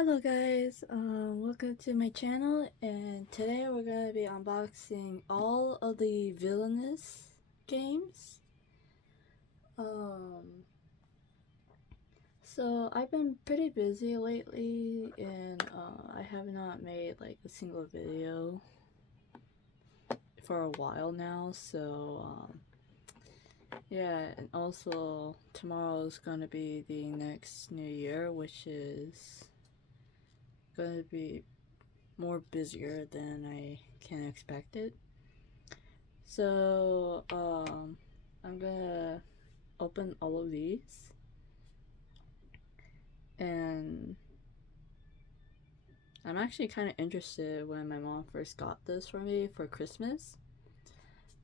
Hello guys, welcome to my channel, and today we're going to be unboxing all of the Villainous games. So I've been pretty busy lately, and I have not made like a single video for a while now, so yeah, and also tomorrow is going to be the next New Year, which is going to be more busier than I can expect it. So I'm gonna open all of these, and I'm actually kind of interested when my mom first got this for me for Christmas,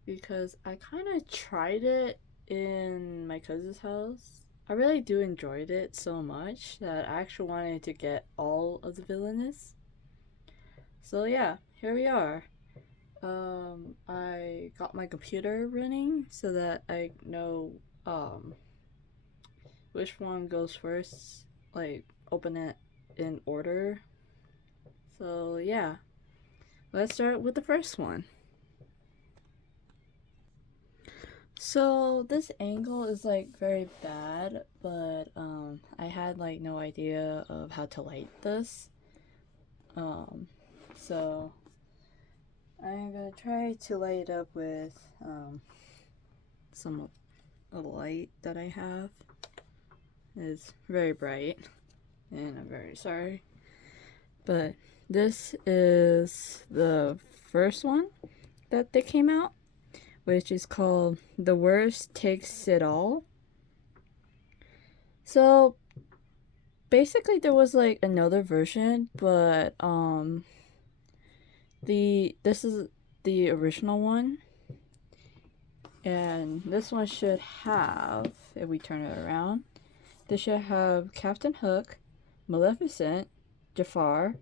because I kind of tried it in my cousin's house. I really do enjoyed it so much that I actually wanted to get all of the Villainous. So yeah, here we are. I got my computer running so that I know which one goes first, like open it in order. So yeah, let's start with the first one. So this angle is like very bad, but I had like no idea of how to light this. So I'm gonna try to light it up with some a light that I have. It's very bright, and I'm very sorry. But this is the first one that they came out, which is called The Worst Takes It All. So basically there was like another version, but this is the original one. And this one should have, if we turn it around, this should have Captain Hook, Maleficent, Jafar,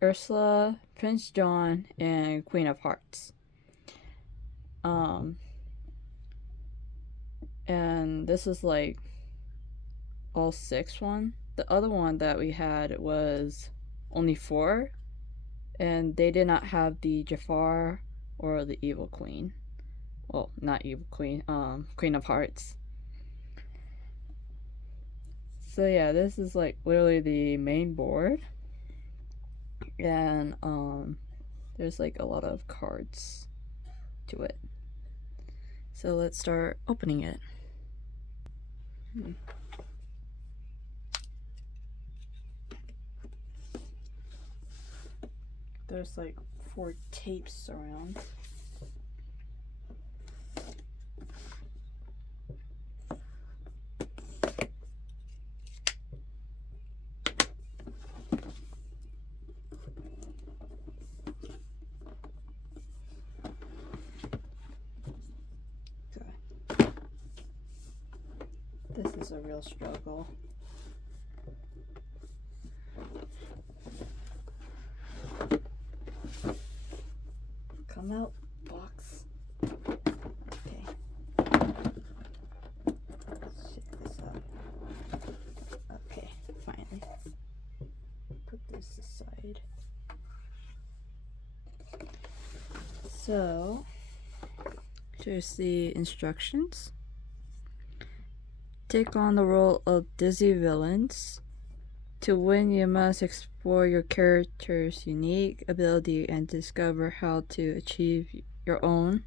Ursula, Prince John, and Queen of Hearts. And this is like all 6 one. The other one that we had was only 4, and they did not have the Jafar or the Evil Queen. Well, not Evil Queen, Queen of Hearts. So yeah, this is like literally the main board, and there's like a lot of cards to it. So let's start opening it. There's like 4 tapes around. Okay. This is a real struggle. Come out, box. Okay. Let's check this out. Okay, finally. Put this aside. So, here's the instructions. Take on the role of dizzy villains. To win, you must explore your character's unique ability and discover how to achieve your own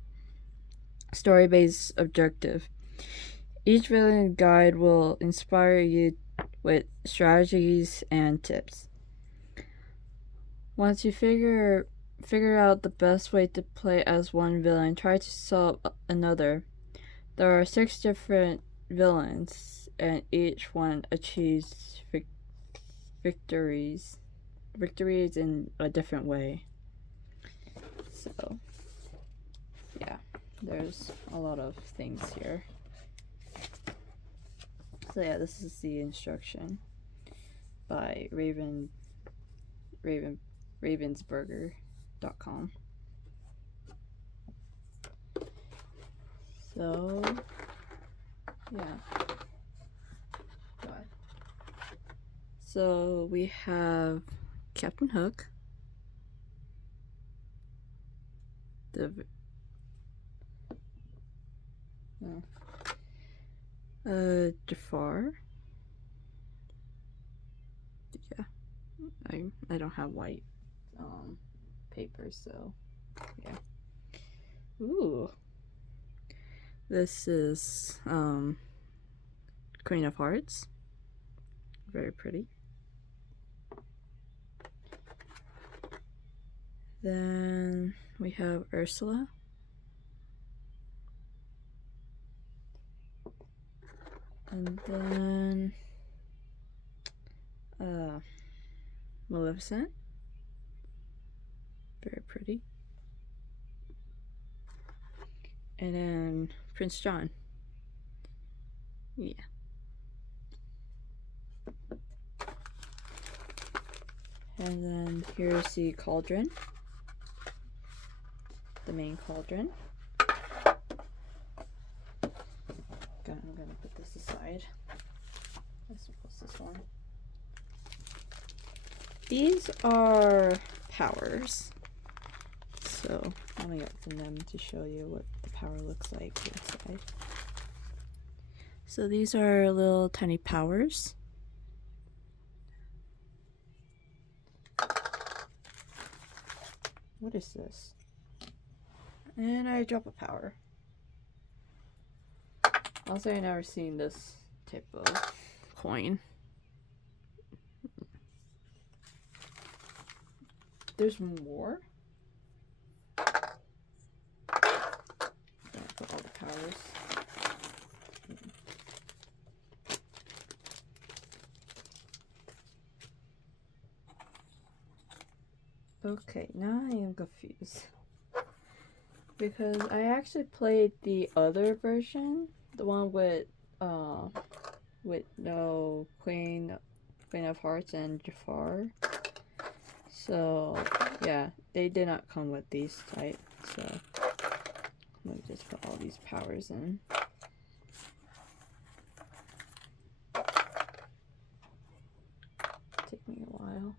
story-based objective. Each villain guide will inspire you with strategies and tips. Once you figure out the best way to play as one villain, try to solve another. There are 6 different villains, and each one achieves victories in a different way. So yeah, there's a lot of things here. So yeah, this is the instruction by Ravensburger.com. So yeah. So we have Captain Hook, the Jafar. Yeah, I don't have white paper, so yeah. Ooh, this is Queen of Hearts. Very pretty. Then we have Ursula. And then Maleficent. Very pretty. And then Prince John. Yeah. And then here's the cauldron. The main cauldron. I'm gonna put this aside. What's this one? These are powers. So let me open them to show you what the power looks like inside. So these are little tiny powers. What is this? And I drop a power. Also, I've never seen this type of coin. There's more? I'm gonna put all the powers. Okay, now I am confused. Because I actually played the other version, the one with no Queen of Hearts and Jafar. So yeah, they did not come with these type. So let me just put all these powers in. Take me a while.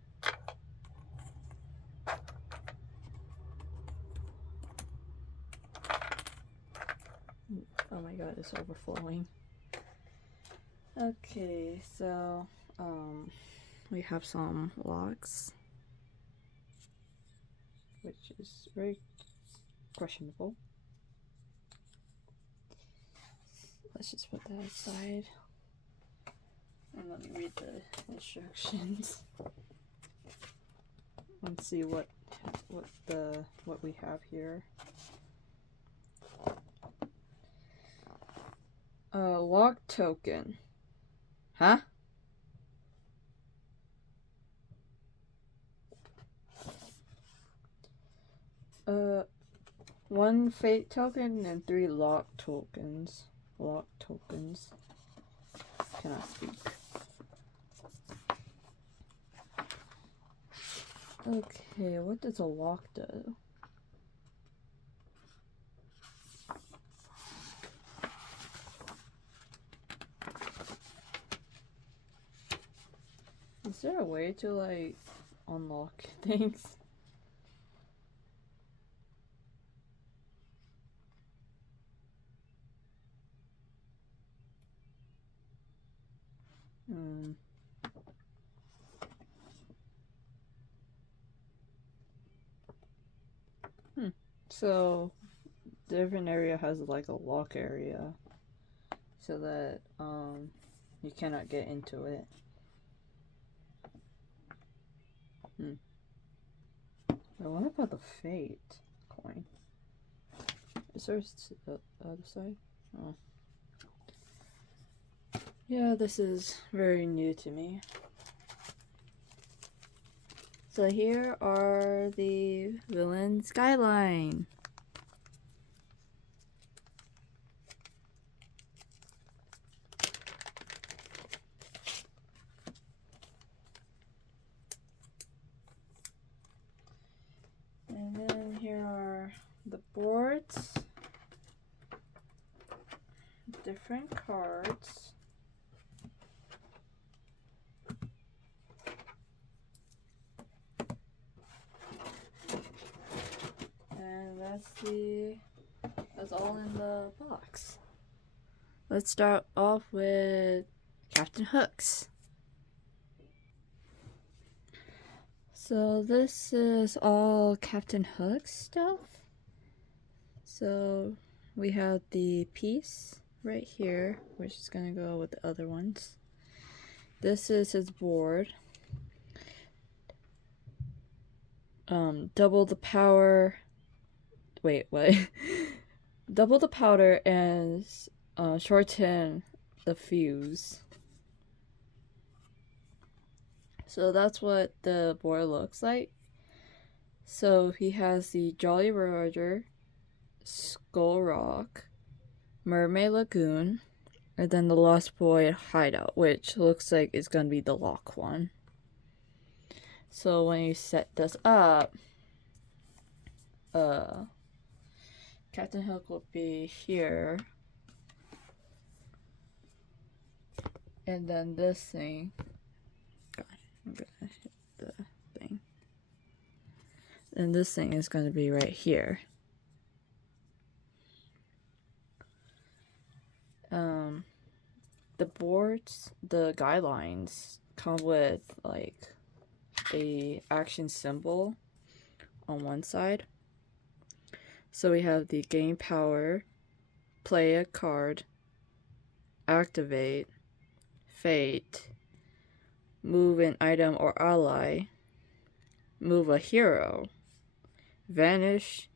Oh my god, it's overflowing. Okay, so we have some locks, which is very questionable. Let's just put that aside. And let me read the instructions and see what we have here. Lock token. Huh? One fate token and 3 lock tokens. Lock tokens. Cannot speak. Okay, what does a lock do? Is there a way to like unlock things? So different area has like a lock area so that you cannot get into it. But what about the fate coin? Is there the other side? Oh. Yeah, this is very new to me. So here are the villain skyline. And then here are the boards. Different cards. that's all in the box. Let's start off with Captain Hook's. So this is all Captain Hook's stuff. So we have the piece right here, which is gonna go with the other ones. This is his board. Double the power. Wait, what? Double the powder and shorten the fuse. So that's what the board looks like. So he has the Jolly Roger, Skull Rock, Mermaid Lagoon, and then the Lost Boy Hideout, which looks like it's gonna be the lock one. So when you set this up, Captain Hook will be here. And then this thing, gosh, I'm gonna hit the thing. And this thing is gonna be right here. The boards, the guidelines come with like a action symbol on one side. So we have the gain power, play a card, activate, fate, move an item or ally, move a hero, vanquish,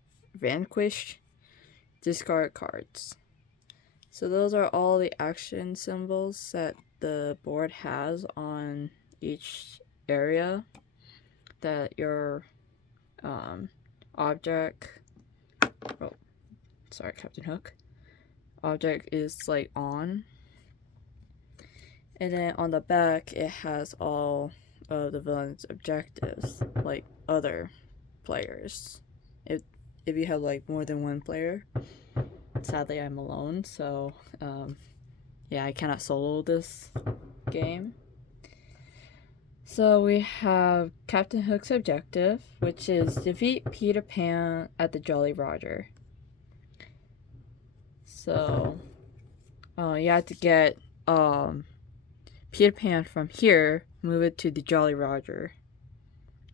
discard cards. So those are all the action symbols that the board has on each area that your object, oh, sorry, Captain Hook, object is like on. And then on the back it has all of the villain's objectives, like other players. If you have like more than one player. Sadly, I'm alone, so yeah, I cannot solo this game. So we have Captain Hook's objective, which is defeat Peter Pan at the Jolly Roger. So you have to get Peter Pan from here, move it to the Jolly Roger,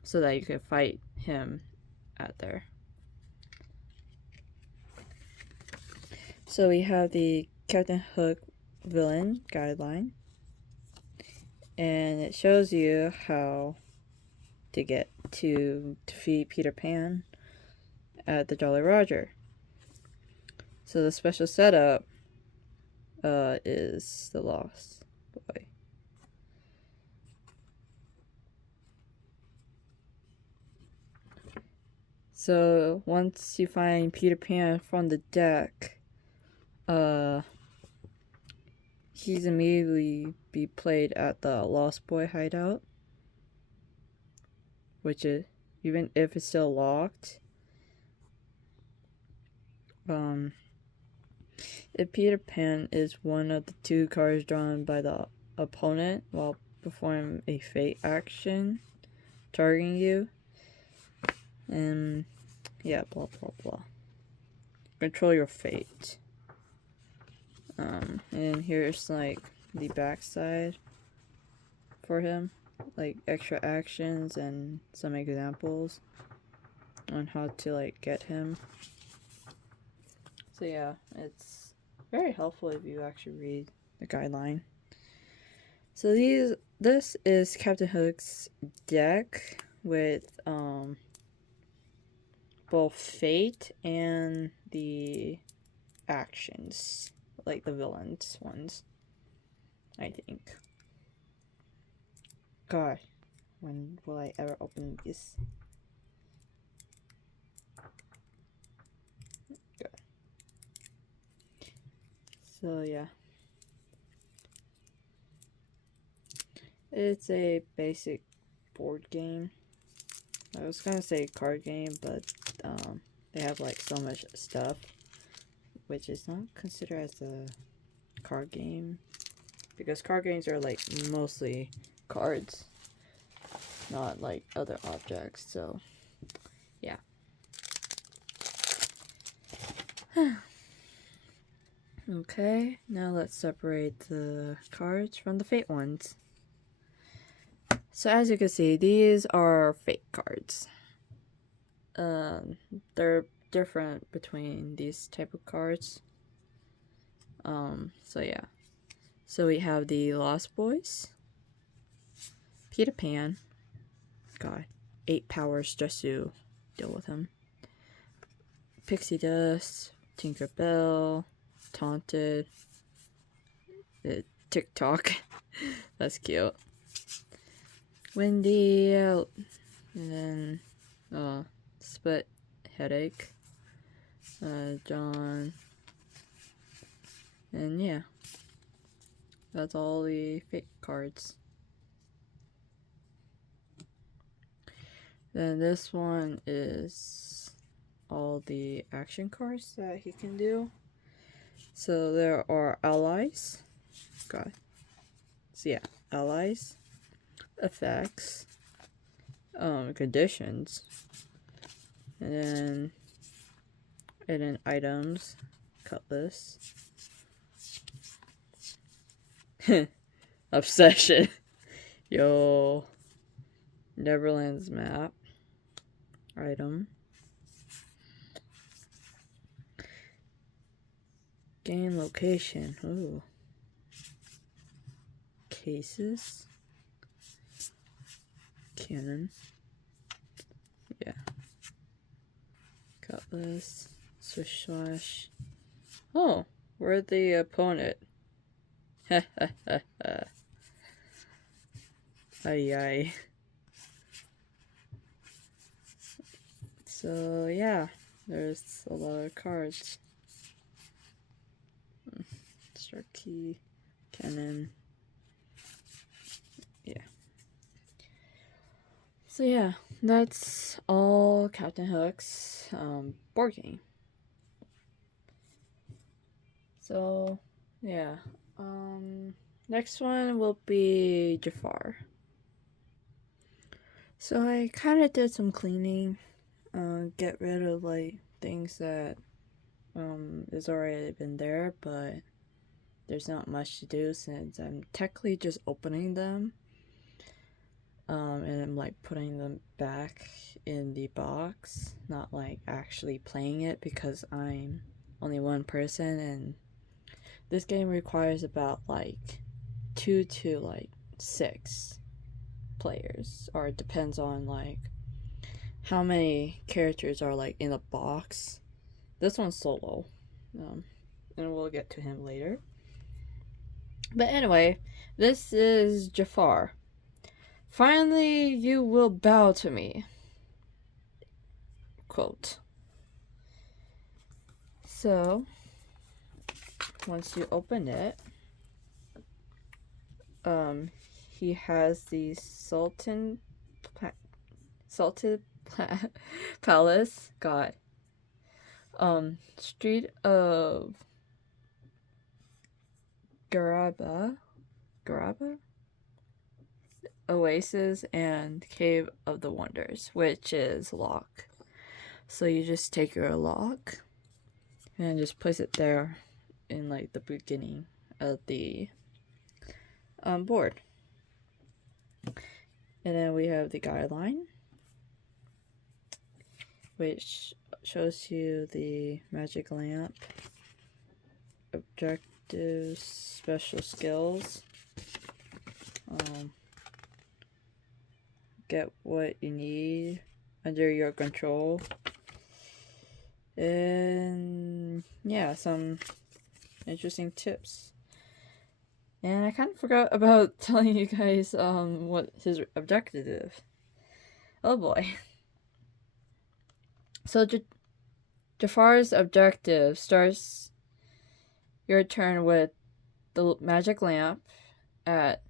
so that you can fight him at there. So we have the Captain Hook villain guideline, and it shows you how to get to defeat Peter Pan at the Jolly Roger. So the special setup is the Lost Boy. So once you find Peter Pan from the deck, he's immediately be played at the Lost Boy hideout, which is, even if it's still locked, if Peter Pan is one of the two cards drawn by the opponent while performing a fate action targeting you, and yeah, blah blah blah. Control your fate. And here's like the backside for him, like extra actions and some examples on how to like get him. So yeah, it's very helpful if you actually read the guideline. So this is Captain Hook's deck with both fate and the actions, like the villains ones, I think. God, when will I ever open this? Good. So yeah, it's a basic board game. I was gonna say card game, but they have like so much stuff, which is not considered as a card game, because card games are like mostly cards, not like other objects. So yeah. Okay, now let's separate the cards from the fate ones. So as you can see, these are fate cards. They're different between these type of cards. So yeah. So we have the Lost Boys, Peter Pan, God, 8 powers just to deal with him. Pixie Dust, Tinker Bell, Taunted, TikTok, that's cute. Wendy, and then Split Headache, John, and yeah, that's all the fake cards. Then this one is all the action cards that he can do. So there are allies. God. So yeah, allies, effects, conditions, and then items, cutlass, obsession, yo, Neverland's map, item, game location, ooh, cases, cannon, yeah, cutlass, swish swash. Oh, we're the opponent. Ha ha ha ha. Ay ay. So yeah, there's a lot of cards. Start key, cannon. Yeah. So yeah, that's all Captain Hook's board game. So yeah, next one will be Jafar. So I kind of did some cleaning, get rid of like things that is already been there, but there's not much to do since I'm technically just opening them. And I'm like putting them back in the box, not like actually playing it because I'm only one person and this game requires about like 2 to like 6 players, or it depends on like how many characters are like in a box. This one's solo, and we'll get to him later. But anyway, this is Jafar. Finally, you will bow to me. Quote. So, once you open it, he has the Sultan Palace. God. Street of Garaba, Oasis, and Cave of the Wonders, which is lock. So you just take your lock and just place it there in like the beginning of the board. And then we have the guideline, which shows you the magic lamp, objectives, special skills, get what you need under your control, and yeah, some interesting tips. And I kind of forgot about telling you guys what his objective is. Oh boy. So Jafar's objective starts your turn with the magic lamp at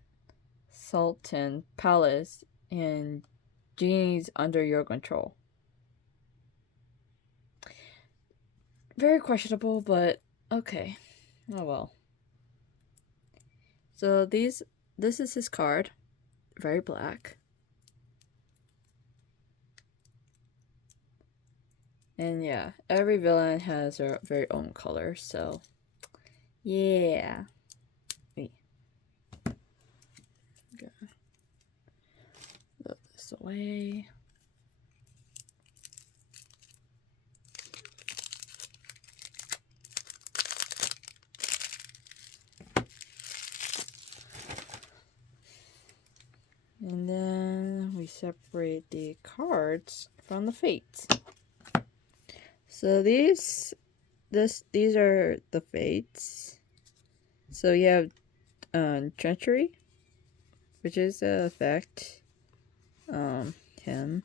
Sultan Palace and genies under your control. Very questionable, but okay. Oh well. So this is his card. Very black. And yeah, every villain has their very own color, so yeah. Wait. Throw this away. And then we separate the cards from the fates. So these are the fates. So you have treachery, which is the effect. Him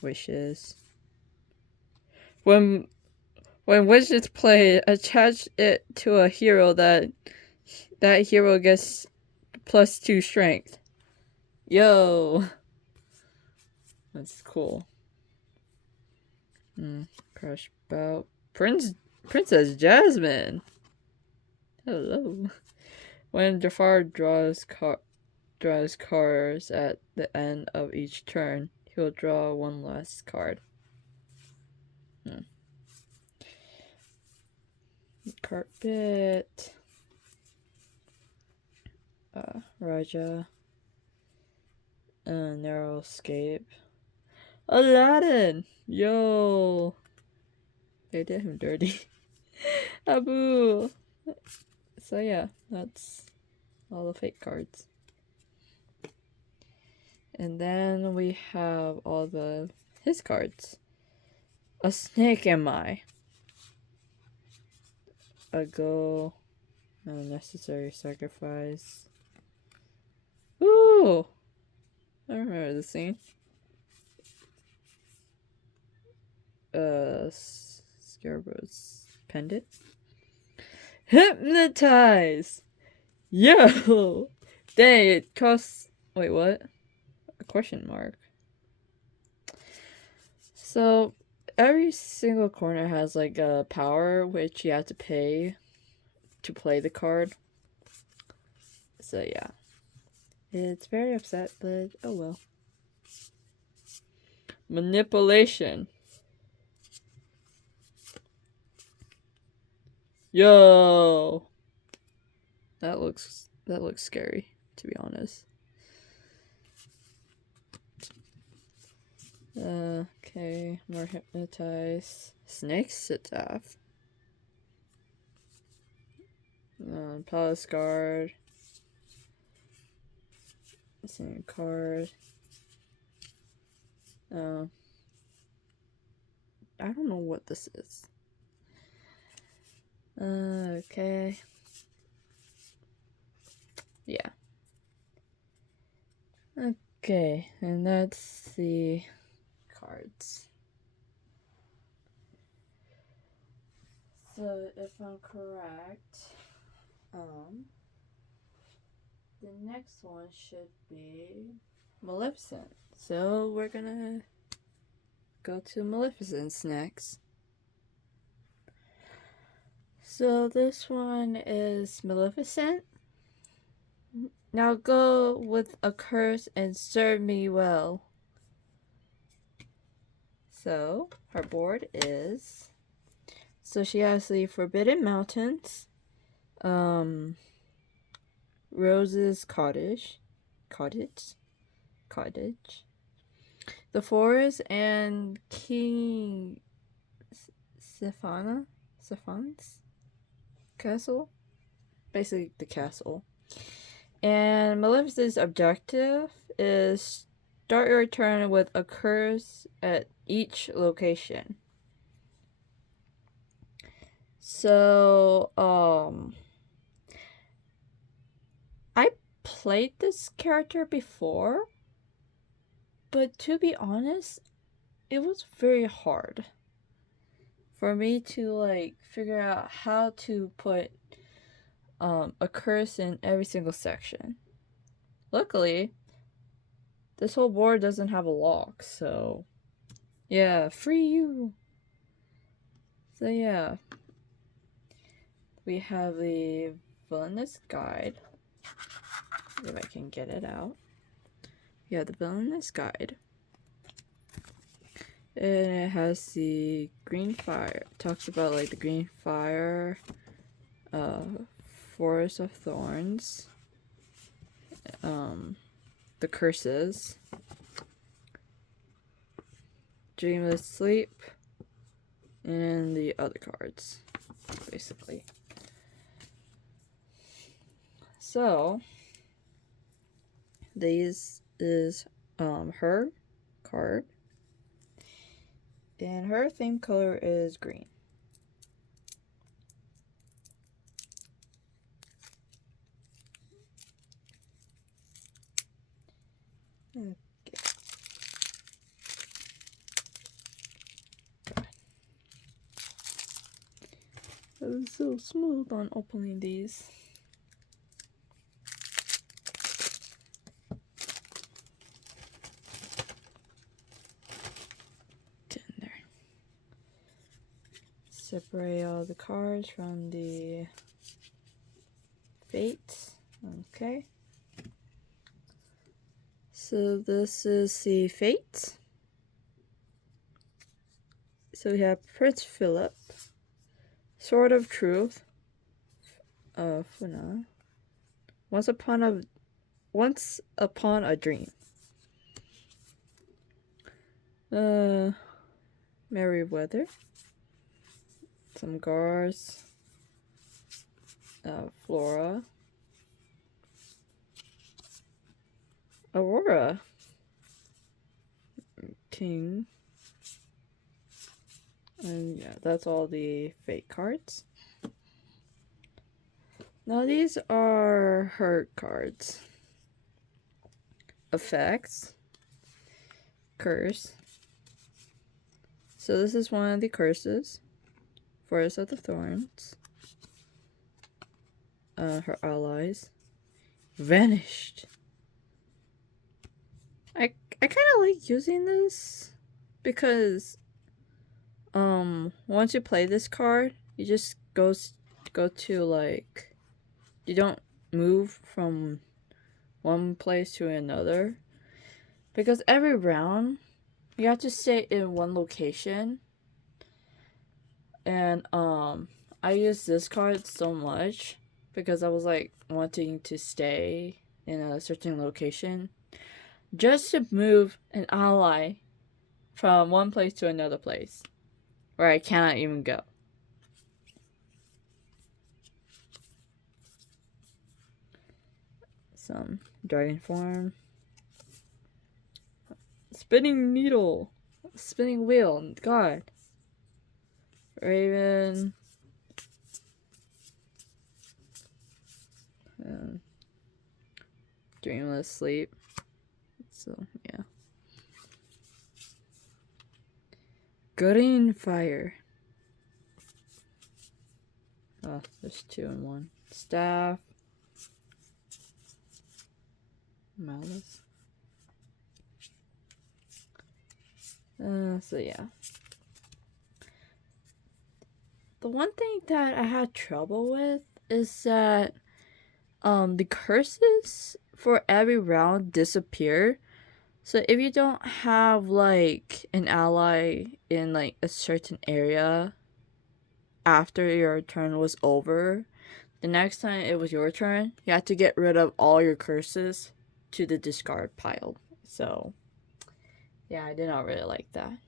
wishes. When wishes play, attach it to a hero that hero gets +2 strength. Yo, that's cool. Crush bout. Princess Jasmine. Hello. When Jafar draws cards at the end of each turn, he'll draw one last card. Carpet. Raja. Narrow escape. Aladdin! Yo! They did him dirty. Abu! So yeah, that's all the fake cards. And then we have all his cards. A snake am I. A go. Unnecessary sacrifice. Ooh! I remember the scene. Scarecrow's pendant. Hypnotize! Yo! Dang, it costs. Wait, what? A question mark. So, every single corner has like a power which you have to pay to play the card. So, yeah. It's very upset, but oh well. Manipulation. Yo! That looks scary, to be honest. Okay, more hypnotize. Snake staff. Palace guard. Same card. I don't know what this is. Okay. Yeah. Okay, and that's the cards. So if I'm correct, the next one should be Maleficent. So we're gonna go to Maleficent's next. So this one is Maleficent. Now go with a curse and serve me well. So her board is. So she has the Forbidden Mountains, Rose's Cottage, the Forest, and King Stephan's castle, basically the castle. And Maleficent's objective is start your turn with a curse at each location. So, I played this character before, but to be honest, it was very hard for me to like figure out how to put a curse in every single section. Luckily, this whole board doesn't have a lock, so yeah, free you. So yeah, we have the Villainous Guide. If I can get it out. Yeah, the Villainous Guide. And it has the green fire. It talks about like the green fire, forest of thorns, the curses, dreamless sleep, and the other cards, basically. So this is her card, and her theme color is green. Okay. That was so smooth on opening these. Separate all the cards from the fate. Okay. So this is the fate. So we have Prince Philip, Sword of Truth, Funa, Once Upon a Dream, Merryweather, some Gars, Flora, Aurora, King, and yeah, that's all the fate cards. Now these are her cards. Effects, curse. So this is one of the curses. Forest of the Thorns. Her allies. Vanished. I kind of like using this because once you play this card, you just go to like, you don't move from one place to another, because every round you have to stay in one location. And I use this card so much because I was like wanting to stay in a certain location just to move an ally from one place to another place where I cannot even go. Some dragon form, spinning needle, spinning wheel, god, raven, dreamless sleep. So yeah, green fire. Oh, there's 2 in 1. Staff, malice. So yeah. The one thing that I had trouble with is that the curses for every round disappear. So if you don't have like an ally in like a certain area after your turn was over, the next time it was your turn, you had to get rid of all your curses to the discard pile. So yeah, I did not really like that.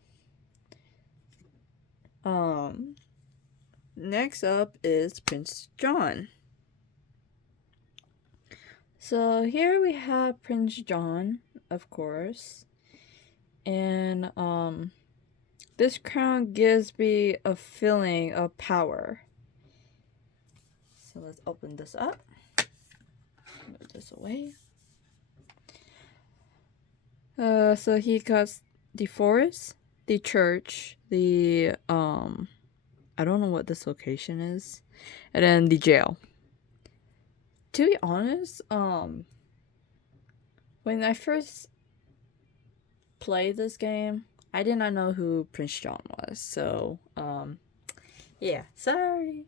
Next up is Prince John. So here we have Prince John, of course. And this crown gives me a feeling of power. So let's open this up. Move this away. So he got the forest, the church, the I don't know what this location is, and then the jail. To be honest, when I first played this game, I did not know who Prince John was. So, yeah, sorry.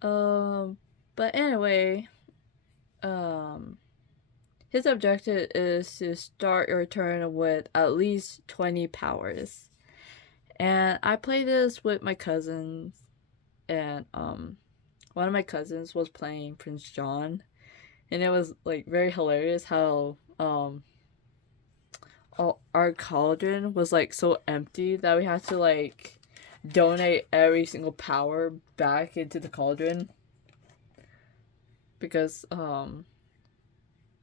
But anyway, his objective is to start your turn with at least 20 powers. And I played this with my cousins, and one of my cousins was playing Prince John, and it was like very hilarious how our cauldron was like so empty that we had to like donate every single power back into the cauldron because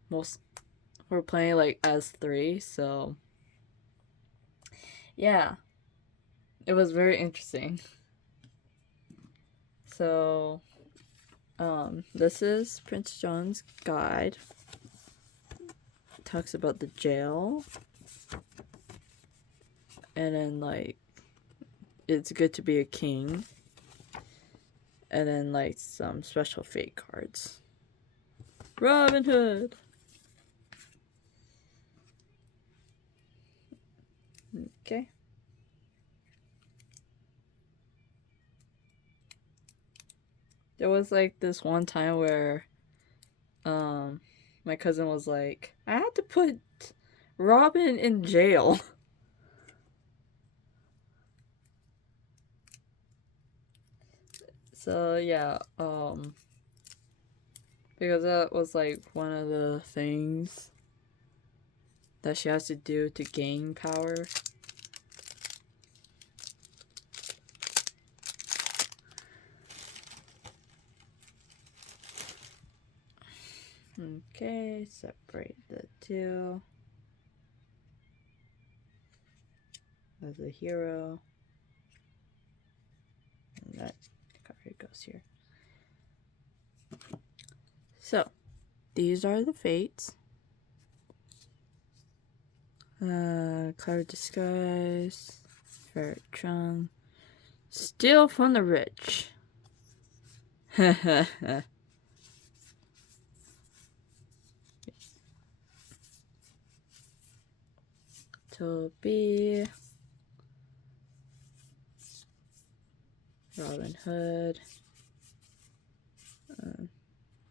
most we're playing like as three, so yeah, it was very interesting. So this is Prince John's guide. It talks about the jail, and then like it's good to be a king, and then like some special fate cards. Robin Hood. Okay. There was like this one time where my cousin was like, I had to put Robin in jail. So yeah, because that was like one of the things that she has to do to gain power. Okay, separate the two. As a hero. And that card goes here. So, these are the fates. Cloud Disguise, Ferret Trunk, Steal from the Rich. Toby, Robin Hood,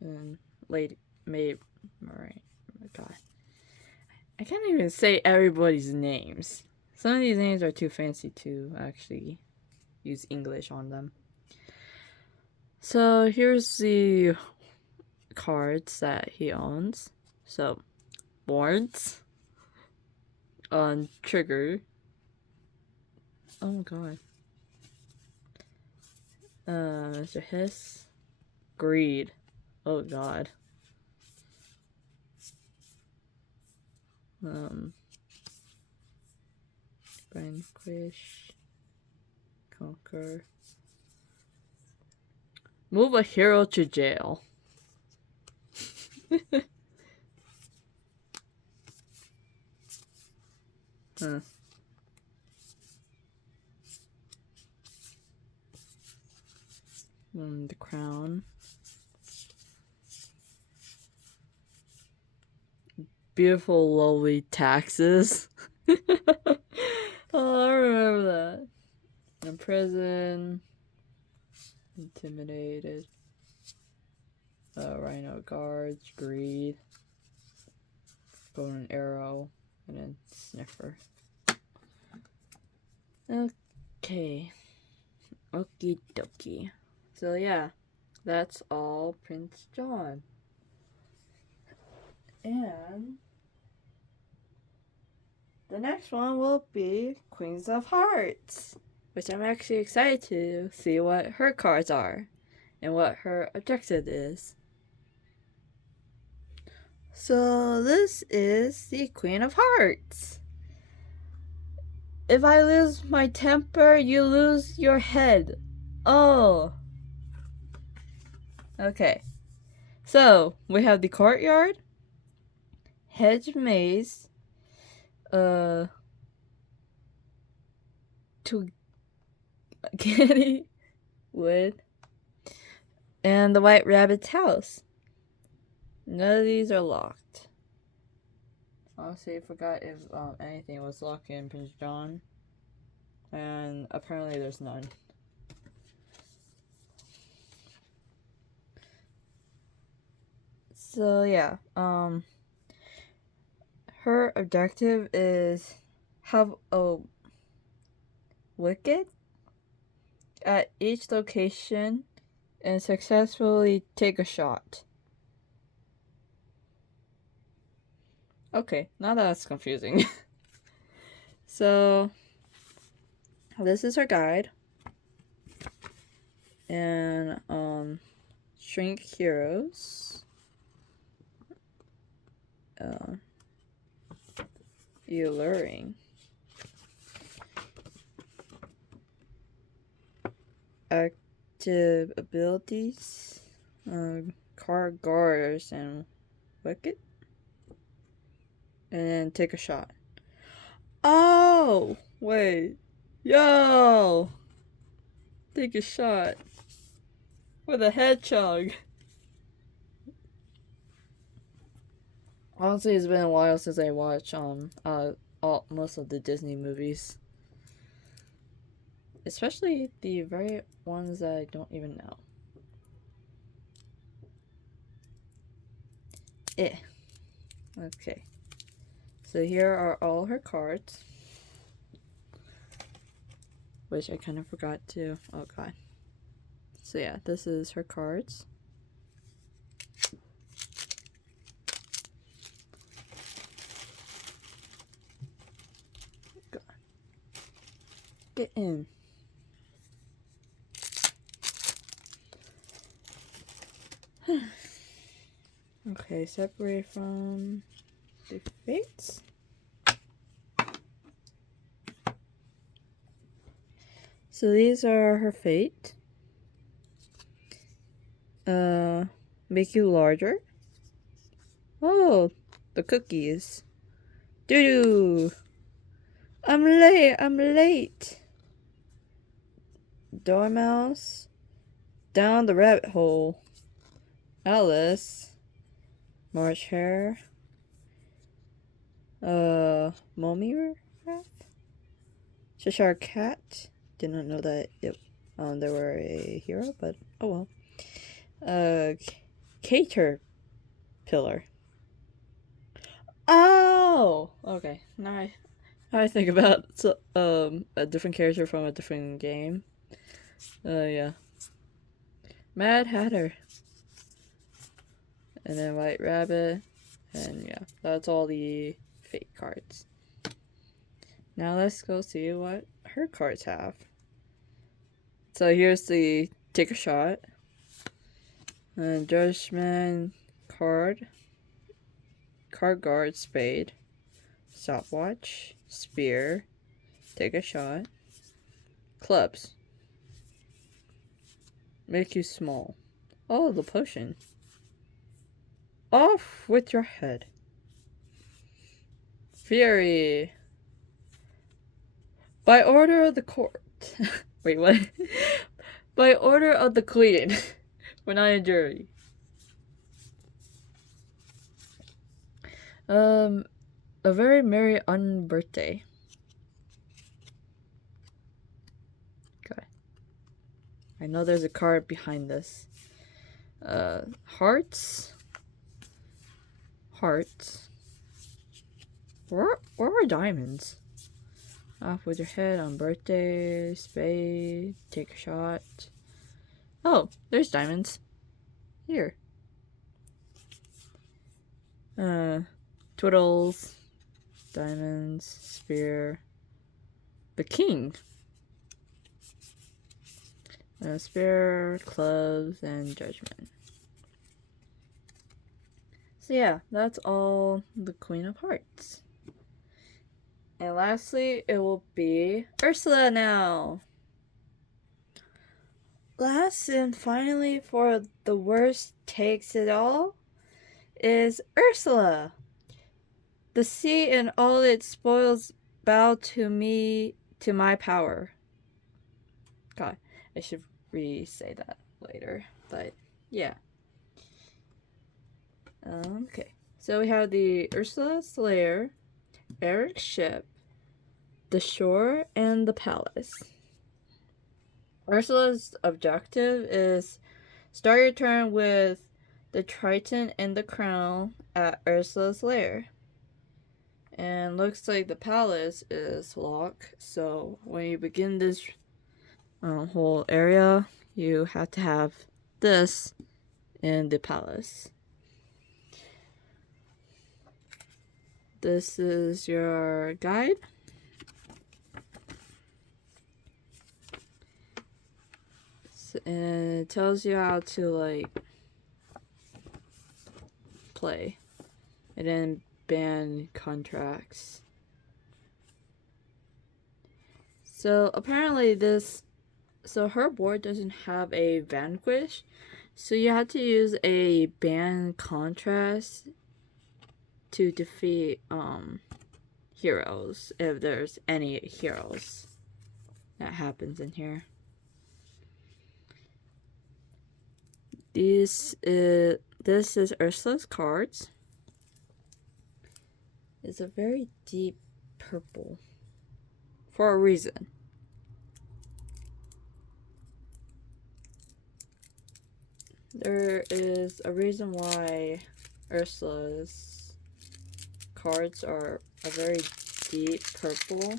and Lady Maid. Right, oh my god, I can't even say everybody's names. Some of these names are too fancy to actually use English on them. So here's the cards that he owns. So, Boards on Trigger. Oh god. Mr. Hiss. Greed. Oh god. Vanquish. Conquer. Move a hero to jail. Huh. The crown. Beautiful, lovely taxes. Oh, I remember that. In prison. Intimidated. Rhino guards. Greed. Golden arrow. And then sniffer. Okay. Okie dokie. So yeah, that's all Prince John. And the next one will be Queens of Hearts, which I'm actually excited to see what her cards are and what her objective is. So this is the Queen of Hearts. If I lose my temper, you lose your head. Oh. Okay. So, we have the courtyard, hedge maze, Kitty wood, and the White Rabbit's house. None of these are locked. Honestly, I forgot if anything was locked in Prince John. And apparently there's none. So yeah, her objective is have a Wicked at each location and successfully take a shot. Okay, now that's confusing. So, this is her guide. And, Shrink Heroes. Alluring. Active abilities. Car Guards and Wicked. And then take a shot. Oh! Wait. Yo! Take a shot. With a hedgehog. Honestly, it's been a while since I watched most of the Disney movies. Especially the very ones that I don't even know. Okay. So here are all her cards. Which I kind of forgot to. Oh god. So yeah, this is her cards. God. Get in. Okay, separate from the fates. So these are her fate. Make you larger. Oh, the cookies. Doo-doo. I'm late. Dormouse. Down the rabbit hole. Alice. March Hare. Mommy Rat? Cheshire Cat. Did not know that they were a hero, but oh well. Caterpillar. Oh! Okay, now I think about a different character from a different game. Yeah. Mad Hatter. And then White Rabbit. And yeah, that's all the fate cards. Now let's go see what her cards have. So here's the take a shot. Judgment card. Card Guard Spade. Stopwatch. Spear. Take a shot. Clubs. Make you small. Oh, the potion. Off with your head. Fury. By order of the court. Wait, what? By order of the queen. We're not a jury. A very merry unbirthday. Okay. I know there's a card behind this. Hearts. Hearts. Where are diamonds? Off with your head on birthday. Spade. Take a shot. Oh, there's diamonds. Here. Twiddles. Diamonds. Spear. The king. Spear, clubs, and judgment. So yeah, that's all the Queen of Hearts. And lastly, it will be Ursula now. Last and finally, for the worst takes it all, is Ursula. The sea and all its spoils bow to me, to my power. God, I should re-say that later, but yeah. Okay, so we have the Ursula's Lair, Eric's ship, the shore, and the palace. Ursula's objective is start your turn with the Triton and the crown at Ursula's Lair. And looks like the palace is locked. So when you begin this whole area, you have to have this in the palace. This is your guide. And it tells you how to like play. And then ban contracts. So apparently her board doesn't have a vanquish. So you have to use a ban contrast to defeat heroes, if there's any heroes that happens in here. This is Ursula's cards. It's a very deep purple for a reason. There is a reason why Ursula's cards are a very deep purple,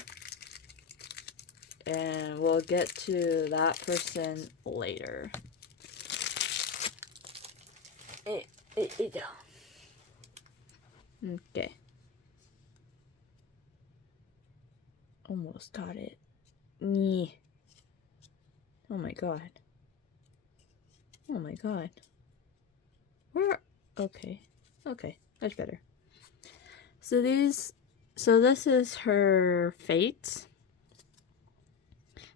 and we'll get to that person later. Okay. Almost got it. Oh my god. Oh my god. Where? Okay. Okay, that's better. So this is her fate.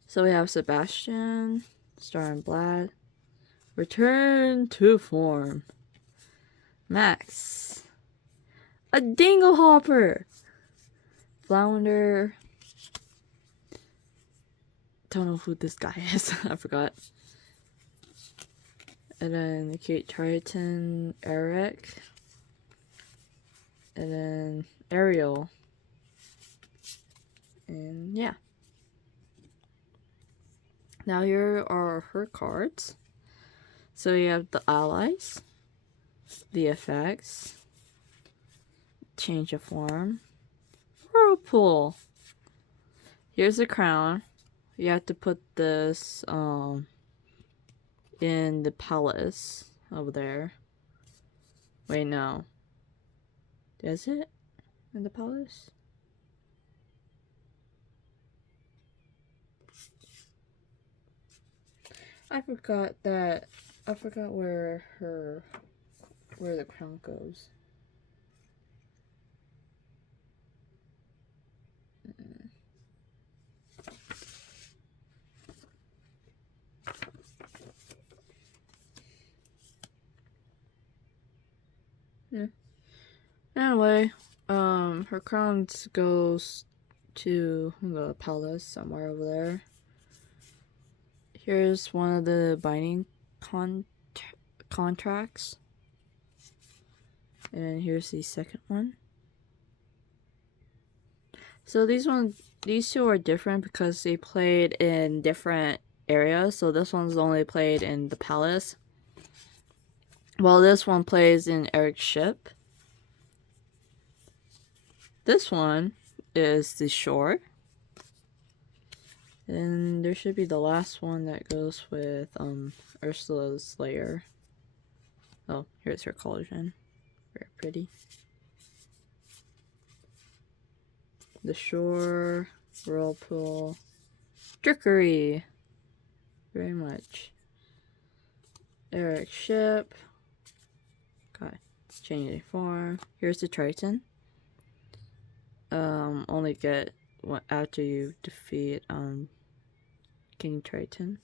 So we have Sebastian, Star and Blad, return to form. Max, a dingle hopper. Flounder. Don't know who this guy is. I forgot. And then the cute Triton, Eric. And then Ariel. And yeah. Now here are her cards. So you have the allies, the effects, change of form, whirlpool. Here's the crown. You have to put this in the palace over there. Wait, no. Is it in the palace? I forgot where the crown goes. Yeah. Anyway, her crown goes to the palace somewhere over there. Here's one of the binding contracts. And here's the second one. So these two are different because they played in different areas. So this one's only played in the palace, while this one plays in Eric's ship. This one is the shore. And there should be the last one that goes with Ursula's lair. Oh, here's her cauldron. Very pretty. The shore, whirlpool, trickery. Very much. Eric's ship. Okay, changing form. Here's the Triton. Only get after you defeat King Triton.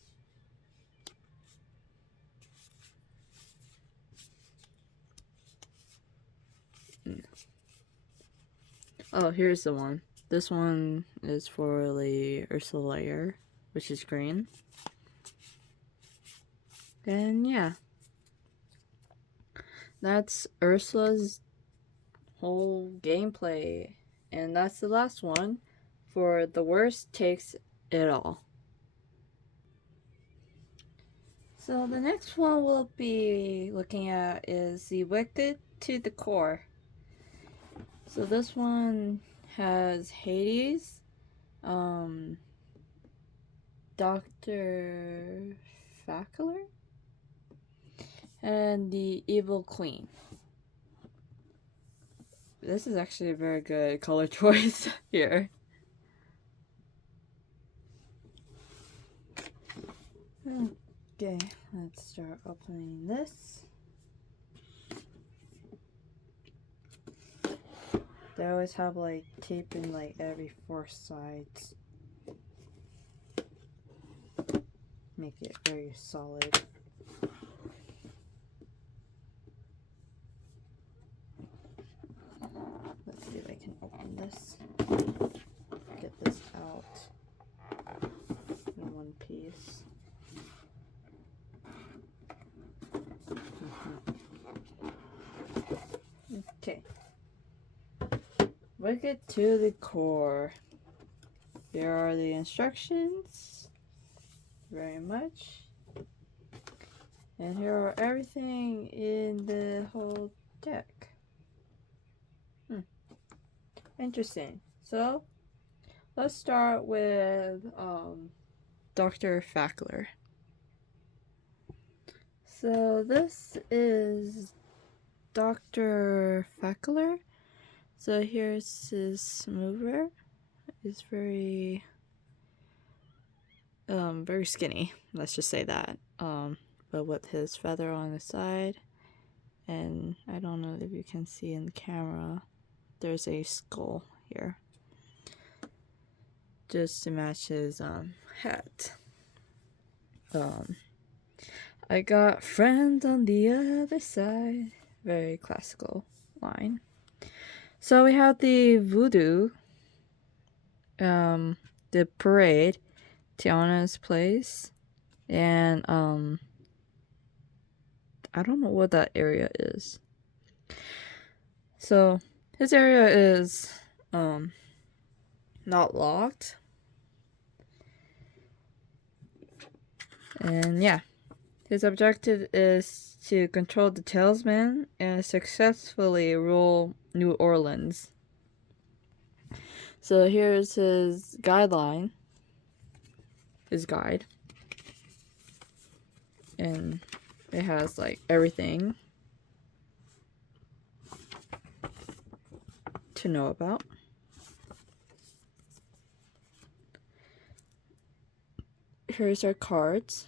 Oh, here's the one. This one is for the Ursula layer, which is green. And yeah, that's Ursula's whole gameplay. And that's the last one for the worst takes it all. So the next one we'll be looking at is the Wicked to the Core. So this one has Hades, Dr. Fackler, and the Evil Queen. This is actually a very good color choice here. Okay, let's start opening this. They always have like tape in like every 4 sides. Make it very solid. Let's see if I can open this. Get this out in one piece. Okay. Wicked to the core. Here are the instructions. Very much. And here are everything in the whole deck. Interesting. So, let's start with Dr. Fackler. So this is Dr. Fackler. So here's his mover. It's very very skinny. Let's just say that. But with his feather on the side, and I don't know if you can see in the camera, there's a skull here, just to match his hat. I got friends on the other side. Very classical line. So we have the voodoo, the parade, Tiana's place, and I don't know what that area is. So his area is not locked. And yeah, his objective is to control the talisman and successfully rule New Orleans. So here's his guideline, his guide. And it has like everything to know about. Here's our cards.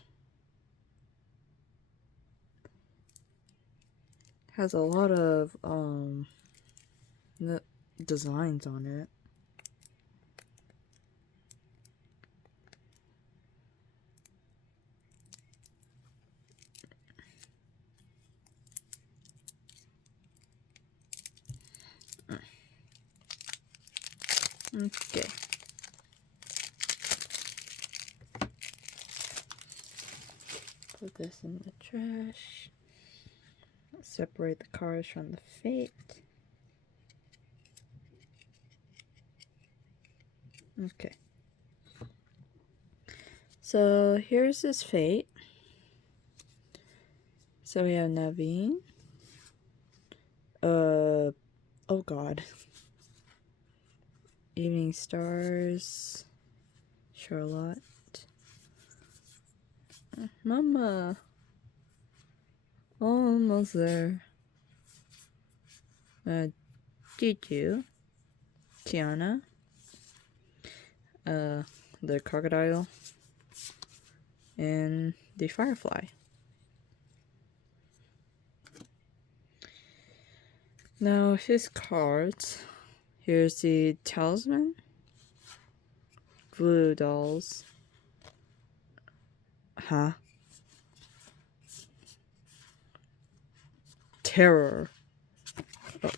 Has a lot of designs on it. Okay. Put this in the trash. Separate the cards from the fate. Okay. So here's his fate. So we have Naveen. Oh god. Evening Stars. Charlotte. Mama. Almost there. Juju. Tiana. The crocodile. And the firefly. Now his cards. Here's the talisman. Voodoo dolls. Huh? Terror. Oh.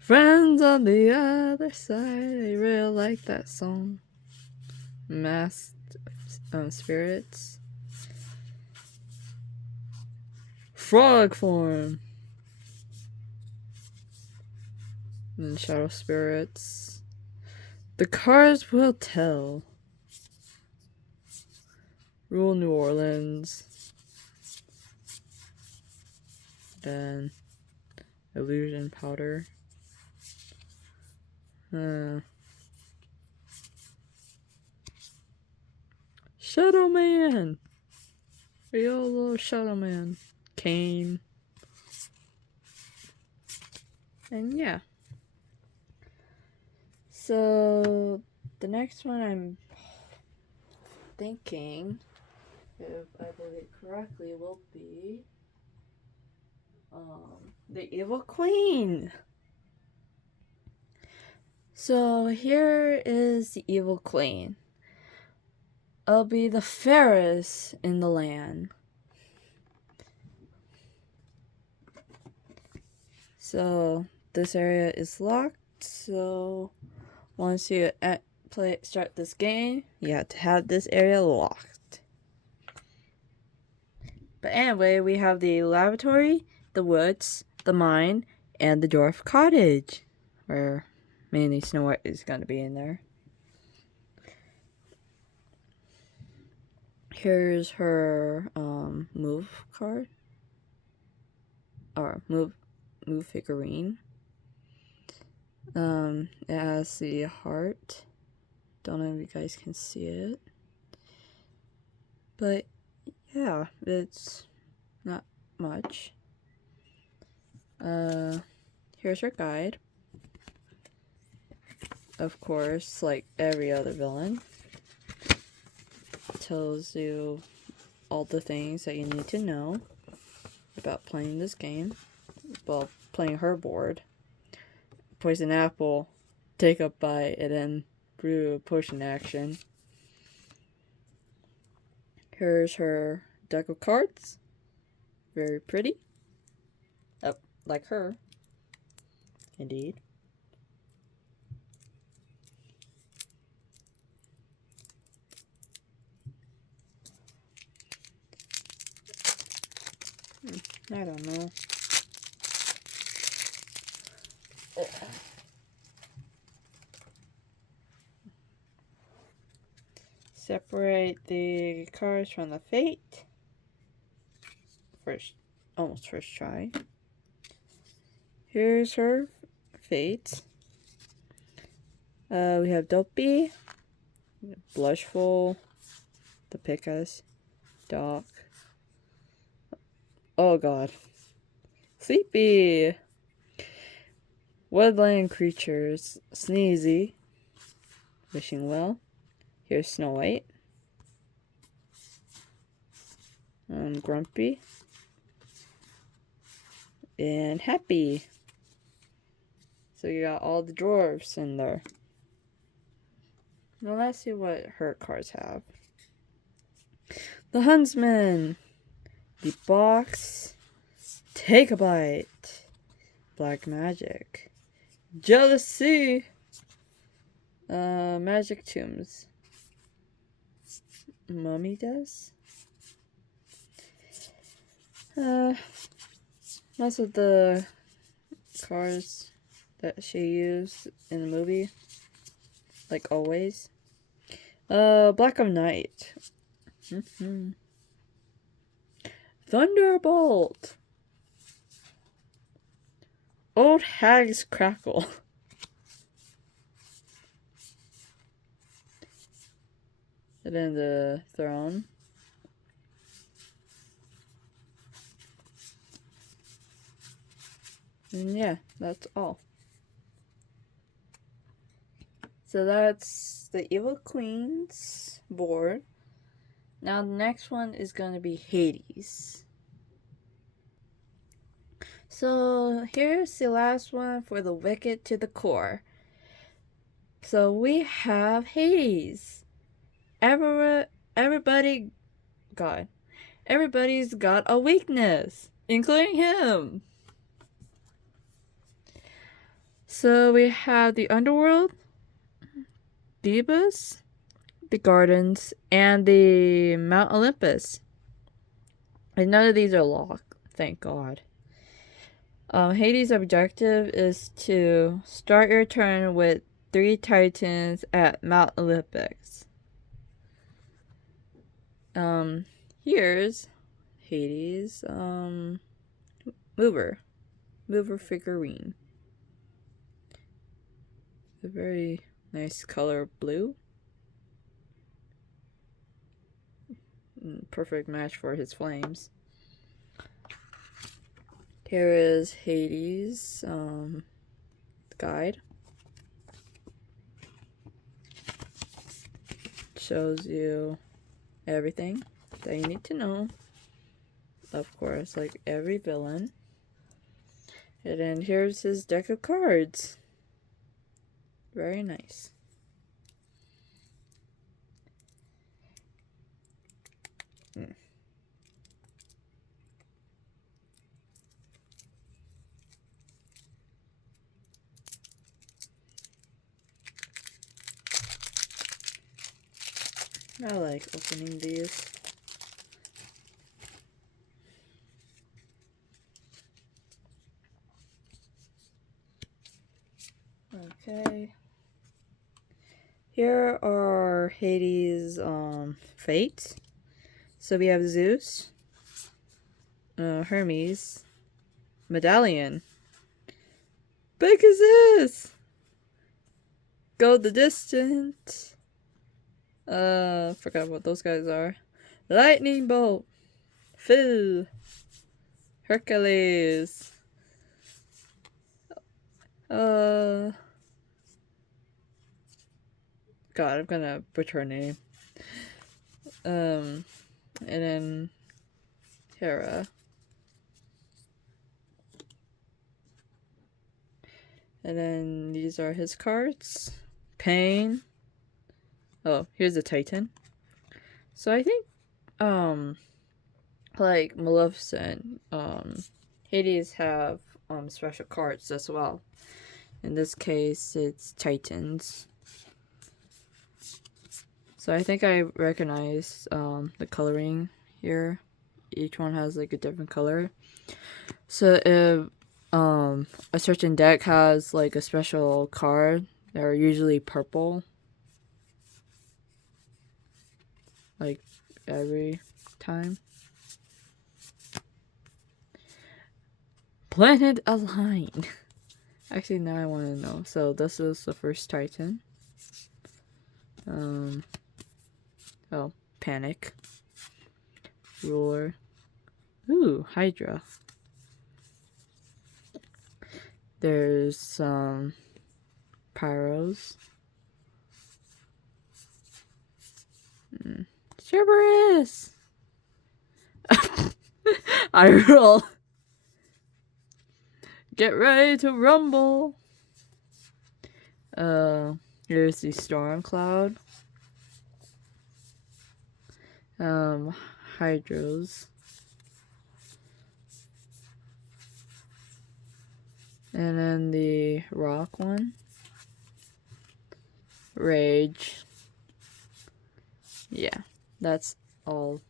Friends on the other side. I really like that song. Masked spirits. Frog form. And shadow spirits. The cards will tell. Rule New Orleans. Then illusion powder. Shadow Man! We all love Shadow Man. Kane. And yeah. So, the next one I'm thinking, if I believe correctly, will be the Evil Queen. So here is the Evil Queen. I'll be the fairest in the land. So this area is locked. So once you start this game, you have to have this area locked. But anyway, we have the lavatory, the woods, the mine, and the dwarf cottage, where mainly Snow White is going to be in there. Here's her move card, or move figurine. It has the heart. Don't know if you guys can see it, but yeah, it's not much. Here's her guide. Of course, like every other villain, tells you all the things that you need to know about playing this game. Well, playing her board. Poison apple, take a bite, and then brew potion action. Here's her deck of cards. Very pretty. Oh, like her. Indeed. I don't know. Separate the cards from the fate. Almost first try. Here's her fate. We have Dopey, Blushful, the Pickass, Doc. Oh god. Sleepy. Woodland creatures. Sneezy. Wishing well. Here's Snow White. Grumpy. And Happy. So you got all the dwarves in there. Now let's see what her cards have. The Huntsman. The Box. Take a Bite. Black Magic. Jealousy. Magic Tombs. Mummy Death. Most of the cards that she used in the movie, like always. Black of Night. Thunderbolt. Old Hag's Crackle. And then the Throne. And yeah, that's all. So that's the Evil Queen's board. Now the next one is going to be Hades. So here's the last one for the Wicked to the Core. So we have Hades. Everybody's got a weakness, including him. So we have the underworld, Phoebus, the gardens, and the Mount Olympus. And none of these are locked, thank God. Hades' objective is to start your turn with 3 titans at Mount Olympus. Here's Hades' mover figurine. a very nice color blue. Perfect match for his flames. Here is Hades' guide. Shows you everything that you need to know. Of course, like every villain. And then here's his deck of cards. Very nice. I like opening these. Okay. Here are Hades' fates. So we have Zeus, Hermes, Medallion. Big as this! Go the distance. Forgot what those guys are. Lightning Bolt, Phil, Hercules. God, I'm gonna butcher her name. And then Hera. And then these are his cards. Pain. Oh, here's a Titan. So I think, like Maleficent, Hades have special cards as well. In this case, it's Titans. So I think I recognize the coloring here. Each one has like a different color. So if a certain deck has like a special card, they're usually purple. Like every time. Planet Align. Actually, now I want to know. So this is the first Titan. Oh, Panic. Ruler. Ooh, Hydra. There's some Pyros. Cerberus! I roll. Get ready to rumble. Here's the Storm Cloud. Hydros. And then the rock one. Rage. Yeah, that's all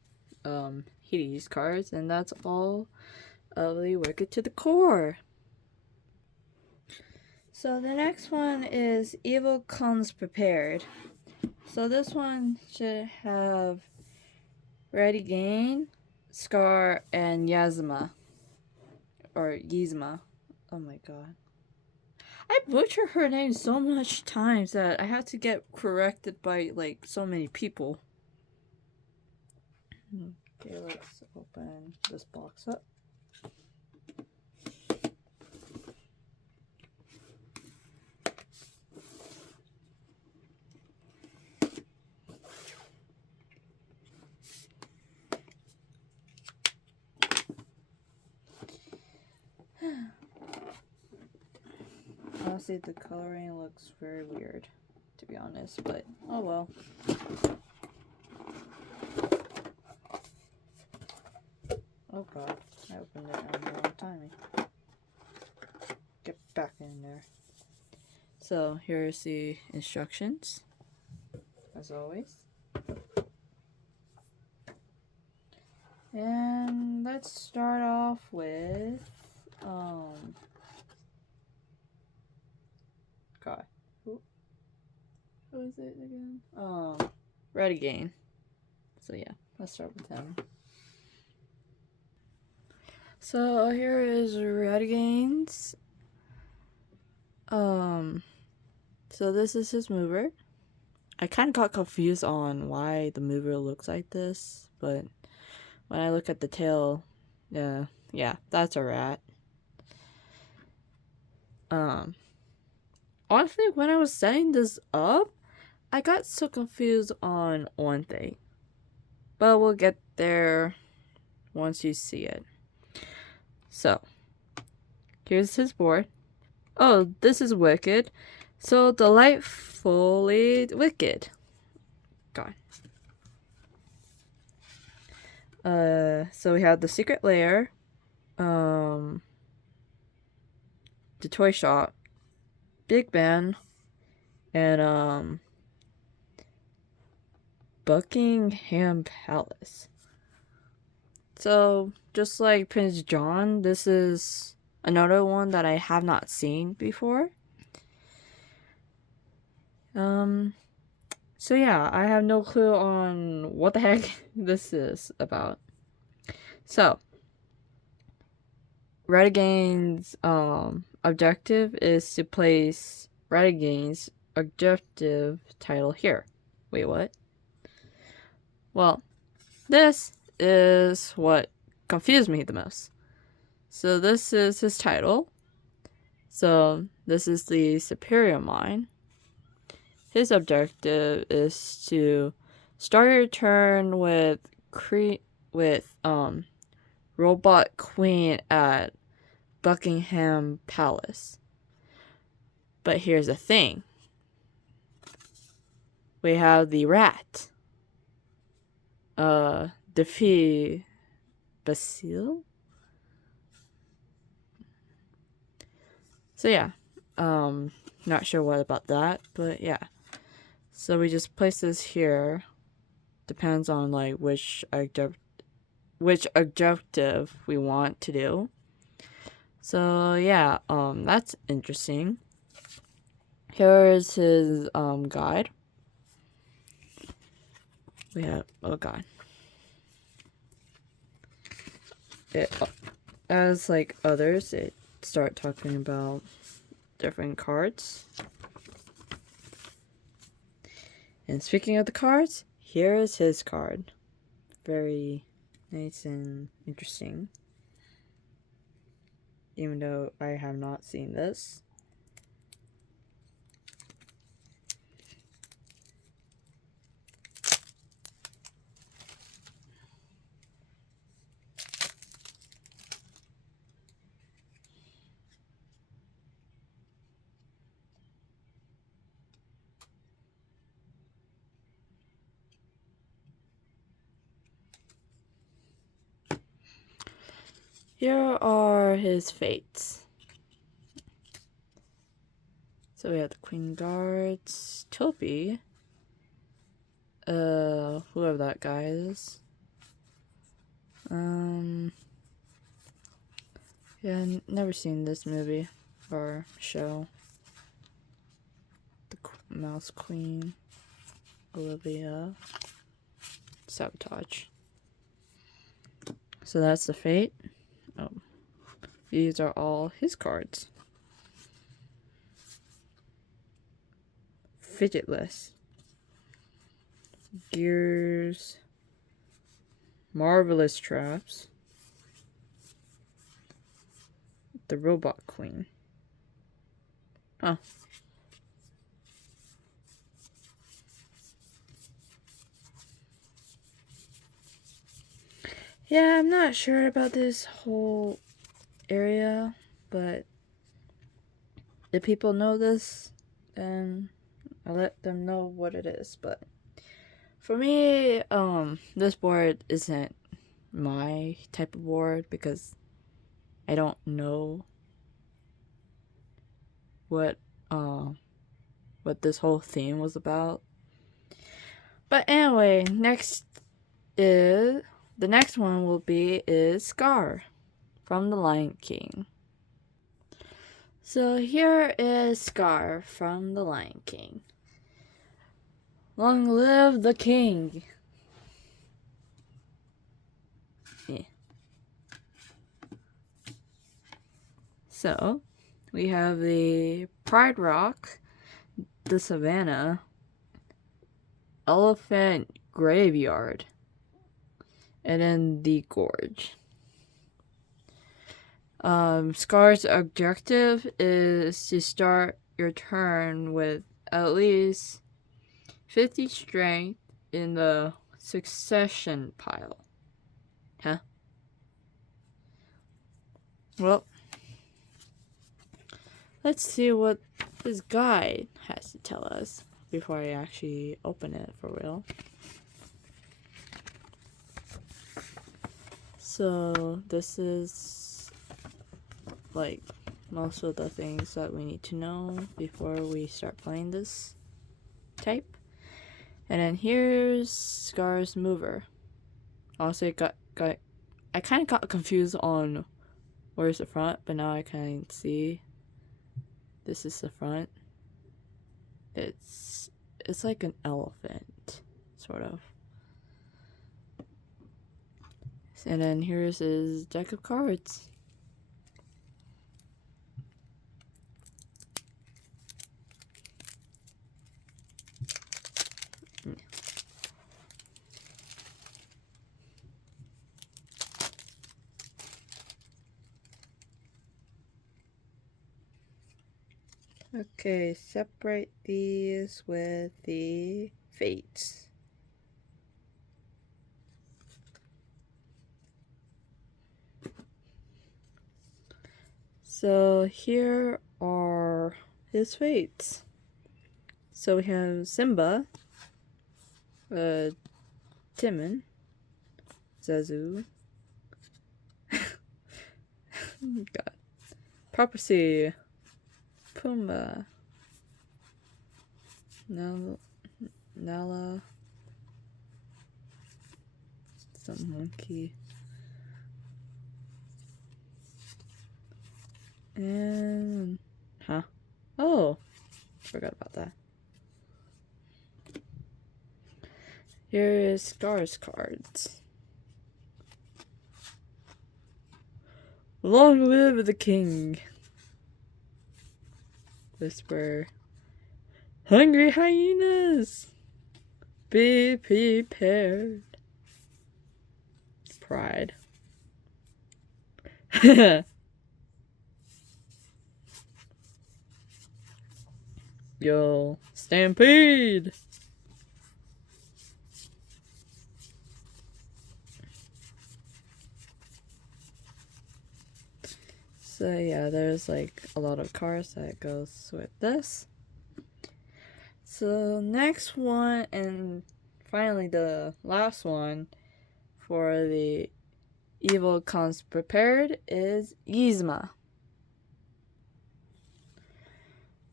Hades cards, and that's all of the Wicked to the Core. So the next one is Evil Comes Prepared. So this one should have Radigain, Scar, and Yzma. Or Yzma. Oh my god. I butcher her name so much times that I have to get corrected by like so many people. Okay, let's open this box up. Honestly, the coloring looks very weird, to be honest, but oh well. Oh god, I opened it on the wrong timing. Get back in there. So here's the instructions, as always. And let's start off with God. Who is it again? Radigain. So yeah, let's start with him. So here is Radigain's So this is his mover. I kind of got confused on why the mover looks like this, but when I look at the tail, yeah, that's a rat. Honestly, when I was setting this up, I got so confused on one thing. But we'll get there once you see it. So, here's his board. Oh, this is wicked. So delightfully wicked. God. So we have the secret lair, the toy shop, Big Ben, and Buckingham Palace. So just like Prince John, this is another one that I have not seen before. So yeah, I have no clue on what the heck this is about. So, Redigain's objective is to place Redigain's objective title here. Wait, what? Well, this is what confused me the most. So this is his title. So this is the Superior Mine. His objective is to start your turn with Robot Queen at Buckingham Palace. But here's the thing. We have the rat. Defeat Basile? So yeah. Not sure what about that, but yeah. So we just place this here. Depends on like which objective we want to do. So yeah, that's interesting. Here's his guide. We have, oh god. As like others, it start talking about different cards. And speaking of the cards, here is his card. Very nice and interesting. Even though I have not seen this. Here are his fates. So we have the Queen Guards, Topi, whoever that guy is. Yeah, never seen this movie or show. The Mouse Queen, Olivia, Sabotage. So that's the fate. Oh, these are all his cards. Fidgetless, Gears, Marvelous Traps, the Robot Queen. Oh. Yeah, I'm not sure about this whole area, but if people know this, then I'll let them know what it is. But for me, this board isn't my type of board because I don't know what this whole theme was about. But anyway, the next one will be Scar from The Lion King. So here is Scar from The Lion King. Long live the king! Yeah. So, we have the Pride Rock, the savannah, elephant graveyard, and then the gorge. Scar's objective is to start your turn with at least 50 strength in the succession pile. Huh? Well, let's see what this guide has to tell us before I actually open it for real. So this is like most of the things that we need to know before we start playing this type. And then here's Scar's mover. Also, I kind of got confused on where's the front, but now I kind of see this is the front. It's like an elephant, sort of. And then here's his deck of cards. Okay, separate these with the fates. So here are his fates. So we have Simba, Timon, Zazu, God, Prophecy, Pumbaa, Nala, some monkey, and oh, forgot about that. Here is Scar's cards. Long live the king. Whisper. Hungry hyenas. Be prepared. Pride. Yo, stampede. So yeah, there's like a lot of cards that goes with this. So next one, and finally the last one for the evil cons prepared, is Yzma.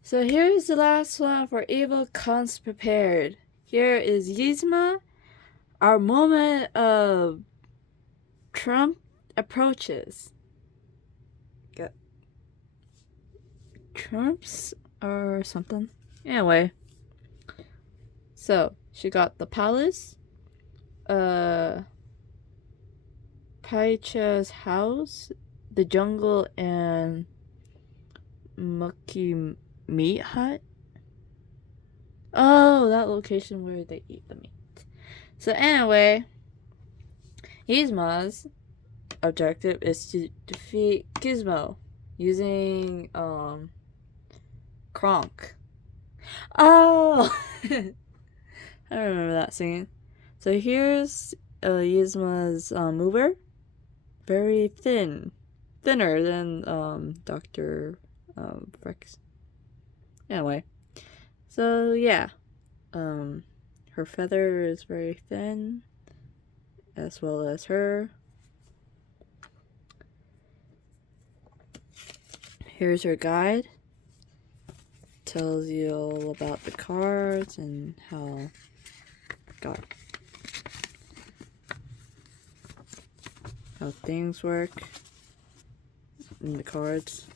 So here's the last one for evil cons prepared. Here is Yzma. Our moment of Trump approaches. Trumps or something. Anyway. So, she got the palace, Paicha's house, the jungle, and Mucky Meat Hut. Oh, that location where they eat the meat. So anyway, Yzma's objective is to defeat Gizmo using Kronk. Oh, I remember that scene. So here's Yzma's mover. Very thin, thinner than Dr. Frex. Anyway, so yeah, her feather is very thin, as well as her. Here's her guide. Tells you all about the cards and how things work in the cards.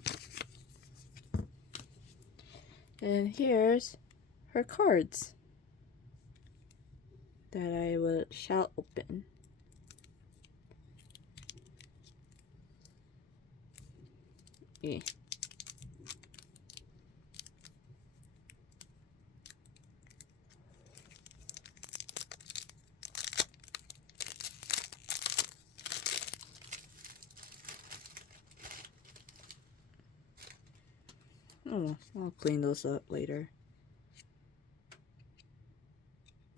And here's her cards that I shall open. Yeah. Oh, I'll clean those up later.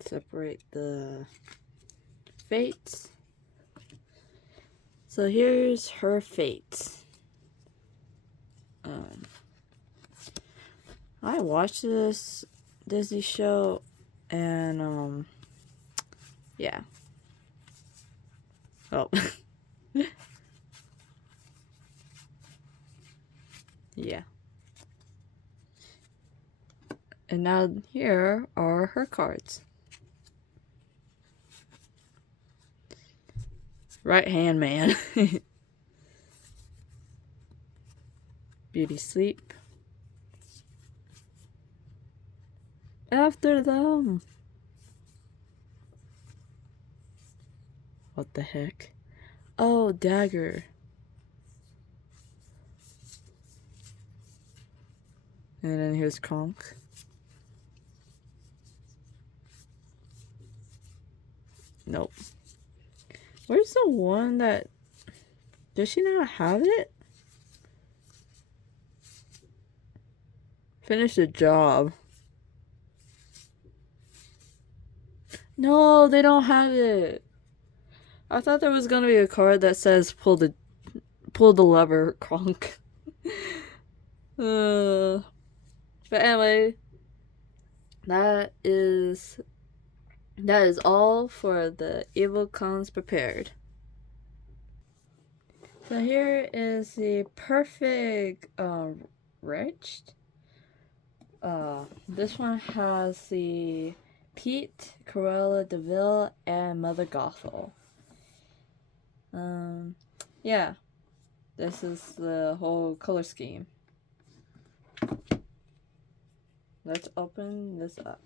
Separate the fates. So here's her fates. I watched this Disney show, and yeah. Oh. Yeah. And now here are her cards. Right hand man. Beauty sleep. After them. What the heck? Oh, dagger. And then here's Kronk. Nope. Where's the one that... Does she not have it? Finish the job. No, they don't have it. I thought there was gonna be a card that says pull the lever, Kronk. But anyway, that is all for the evil clones prepared. So here is the perfect wretched. This one has the Pete, Cruella de Vil, and Mother Gothel. Yeah, this is the whole color scheme. Let's open this up.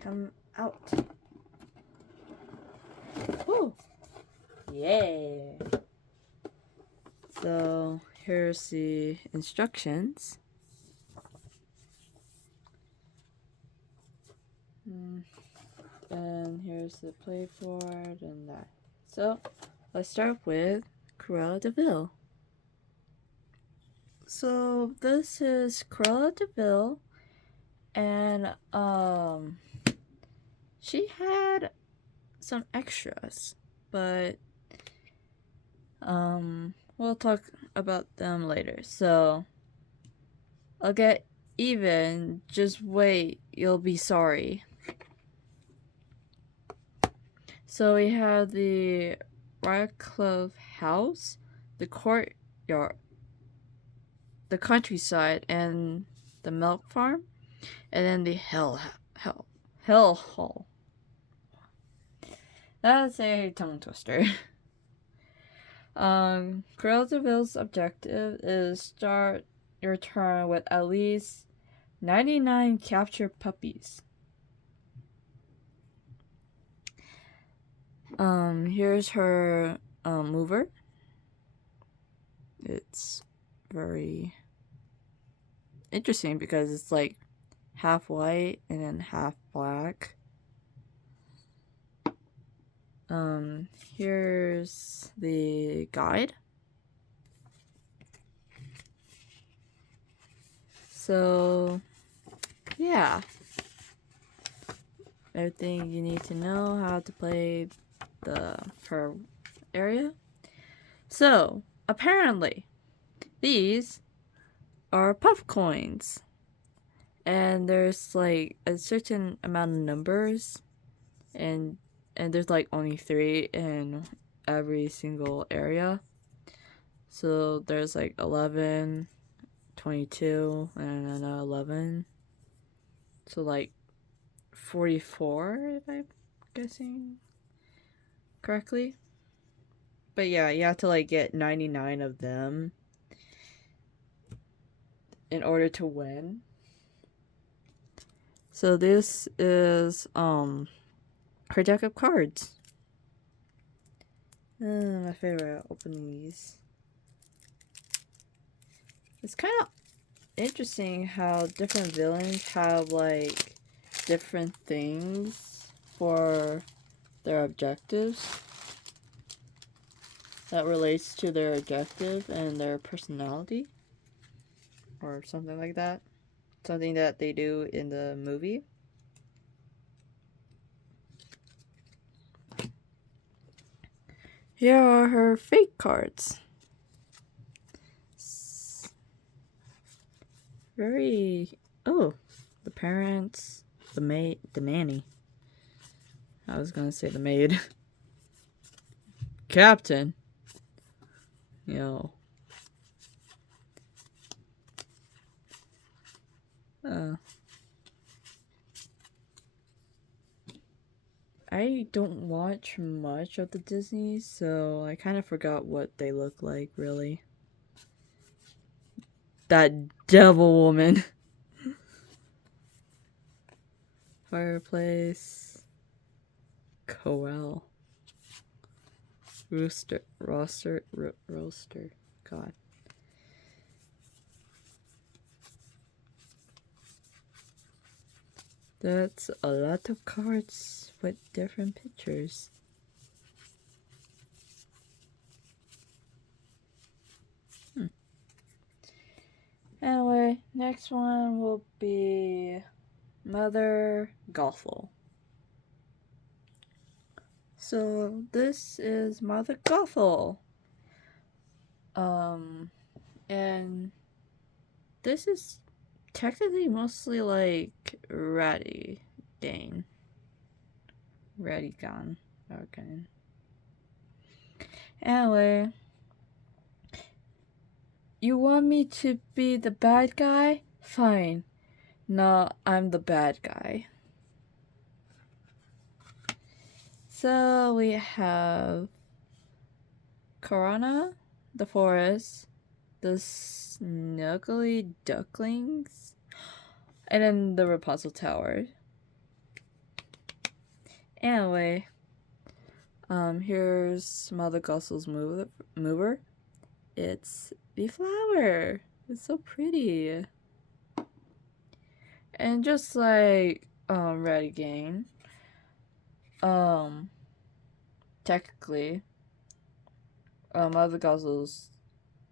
Come out. Woo! Yeah! So, here's the instructions. And here's the playboard and that. So, let's start with Cruella de Vil. So, this is Cruella de Vil, and she had some extras, but we'll talk about them later. So I'll get even. Just wait, you'll be sorry. So we have the Radcliffe House, the courtyard, the countryside, and the milk farm, and then the Hell Hall. That's a tongue twister. Cruella de Vil's objective is start your turn with at least 99 captured puppies. Here's her mover. It's very interesting because it's like half white and then half black. Here's the guide. So, yeah. Everything you need to know how to play her area. So, apparently, these are puff coins. And there's like a certain amount of numbers, and there's like only 3 in every single area. So there's like 11, 22, and another 11. So like 44, if I'm guessing correctly. But yeah, you have to like get 99 of them in order to win. So this is her deck of cards. My favorite, opening these. It's kind of interesting how different villains have like different things for their objectives that relates to their objective and their personality or something like that. Something that they do in the movie. Here are her fake cards. Very... Oh, the parents, the maid, the nanny. I was gonna say the maid. Captain. Yo. I don't watch much of the Disney, so I kind of forgot what they look like, really. That devil woman. Fireplace. Coel. Roaster. God. That's a lot of cards with different pictures. Anyway, next one will be Mother Gothel. So this is Mother Gothel. And this is technically mostly like Ratigan. Okay. Anyway, you want me to be the bad guy? Fine. No, I'm the bad guy. So we have Corona, the forest, the snuggly ducklings, and then the Rapunzel Tower. Anyway, here's Mother Gossel's mover. It's the flower. It's so pretty. And just like Ratigan, technically, Mother Gossel's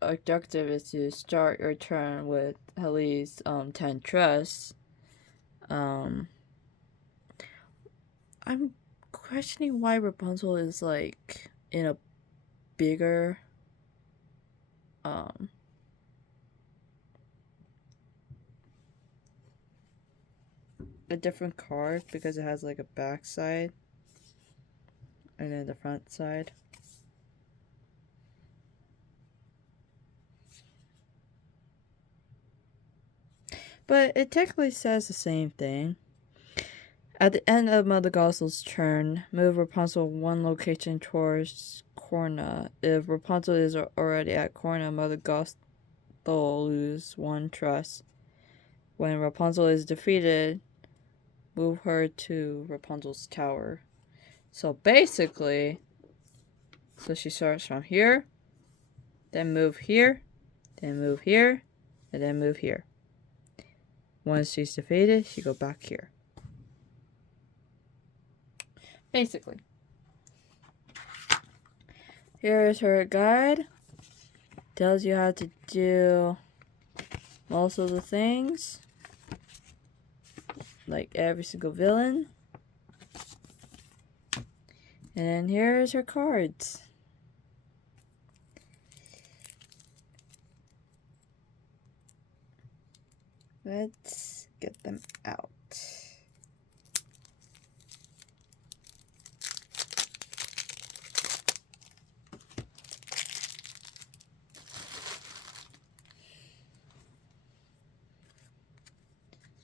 objective is to start your turn with at least 10 trusts. I'm questioning why Rapunzel is like in a bigger a different card because it has like a back side and then the front side. But it technically says the same thing. At the end of Mother Gossel's turn, move Rapunzel one location towards Corna. If Rapunzel is already at Corna, Mother Gothel loses one trust. When Rapunzel is defeated, move her to Rapunzel's tower. So basically, so she starts from here, then move here, then move here, and then move here. Once she's defeated, she go back here. Basically. Here is her guide. Tells you how to do most of the things. Like every single villain. And then here's her cards. Let's get them out.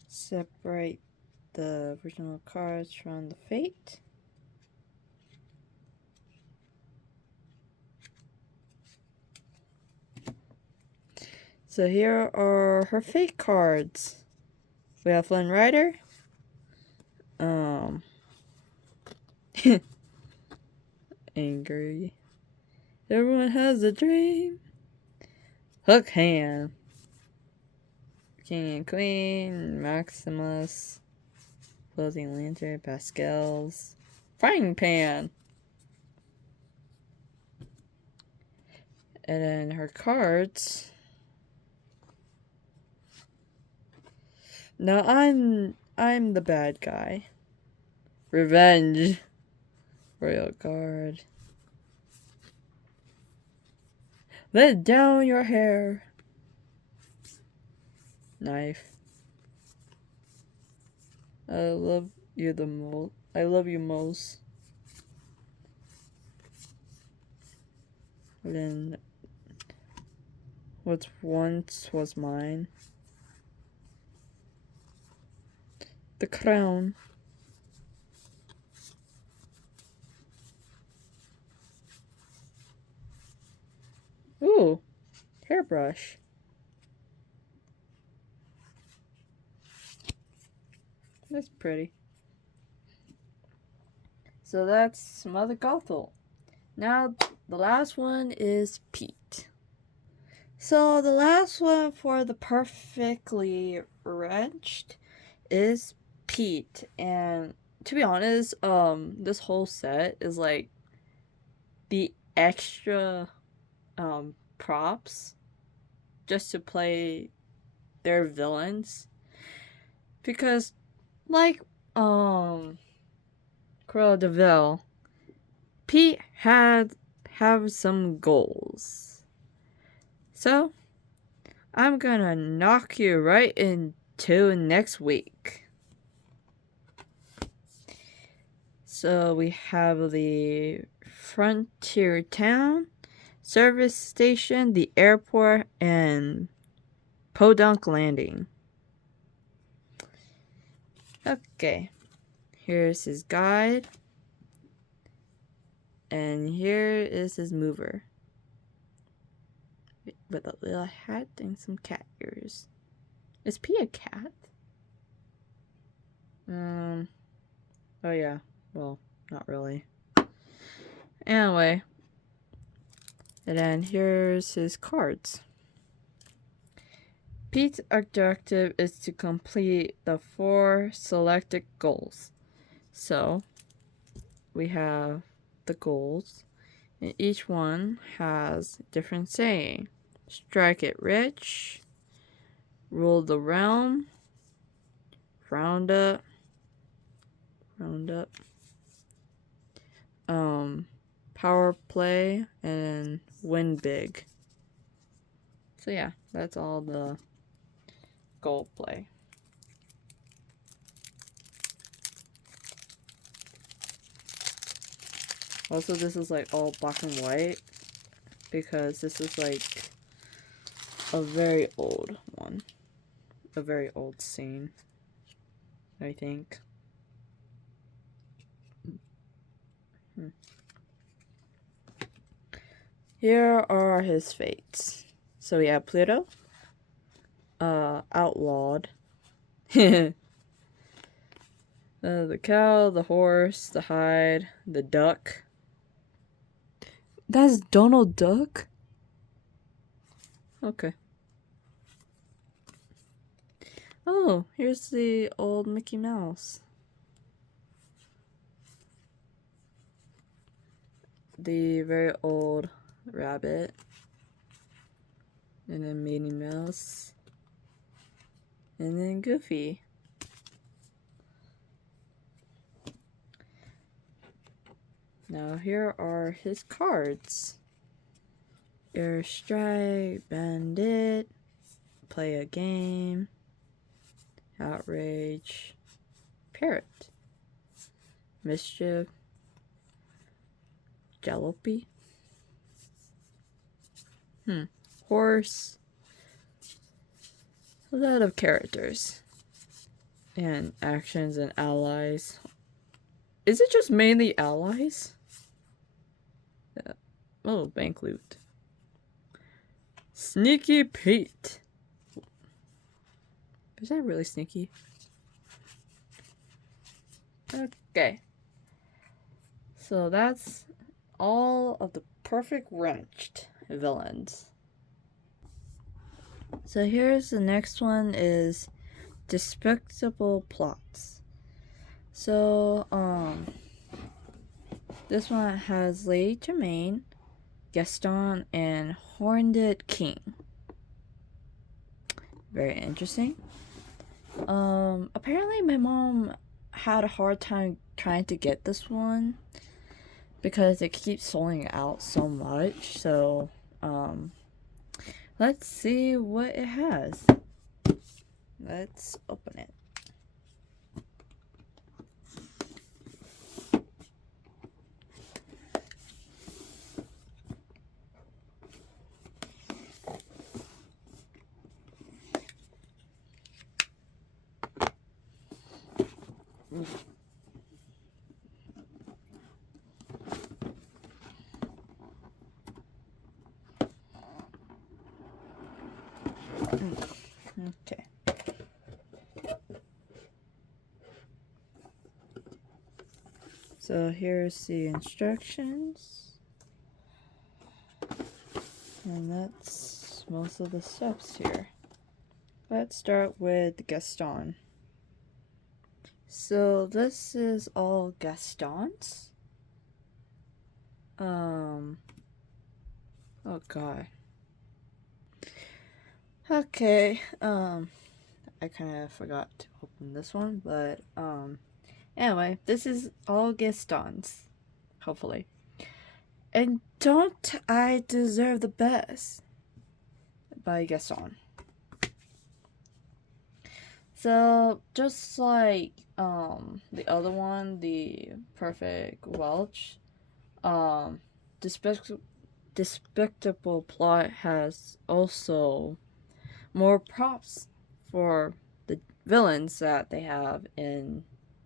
Separate the original cards from the fate. So here are her fate cards. We have Flynn Rider. Angry. Everyone has a dream. Hook hand. King and Queen, Maximus, Floating Lantern, Pascals, Frying Pan. And then her cards. No, I'm the bad guy. Revenge. Royal Guard. Let down your hair. Knife. I love you the most. I love you most. And then what once was mine. The crown. Ooh, hairbrush. That's pretty. So that's Mother Gothel. Now the last one is Pete. So the last one for the perfectly wrenched is Pete, and to be honest, this whole set is like the extra props just to play their villains, because like Cruella de Vil, Pete have some goals, so I'm gonna knock you right into next week. So we have the frontier town, service station, the airport, and Podunk Landing. Okay, here's his guide, and here is his mover with a little hat and some cat ears. Is P a cat? Oh yeah, well, not really. Anyway, and then here's his cards. Pete's objective is to complete the 4 selected goals. So, we have the goals, and each one has different saying. Strike it rich, rule the realm, round up, power play, and win big. So yeah, that's all the goal play. Also, this is like all black and white because this is like a very old one. A very old scene, I think. Here are his fates. So we have Pluto, outlawed, the cow, the horse, the hide, the duck. That's Donald Duck? Okay. Oh, here's the old Mickey Mouse. The very old rabbit. And then Minnie Mouse. And then Goofy. Now here are his cards. Airstrike, Bandit, Play a Game, Outrage, Parrot, Mischief, Jalopy, Horse, a lot of characters, and actions and allies. Is it just mainly allies? Yeah. Oh, bank loot. Sneaky Pete. Is that really sneaky? Okay. So that's all of the perfect wrenched villains. So here's the next one is Despicable Plots. So, this one has Lady Tremaine, Gaston, and Horned King. Very interesting. Apparently my mom had a hard time trying to get this one because it keeps selling out so much. So, let's see what it has. Let's open it. Okay. So here's the instructions. And that's most of the steps here. Let's start with Gaston. So this is all Gaston's. Oh god. Okay, I kind of forgot to open this one, but, anyway, this is all Gaston's, hopefully. And Don't I Deserve the Best by Gaston. So, just like, the other one, the Perfect Welch, Despicable Plot has also more props for the villains that they have in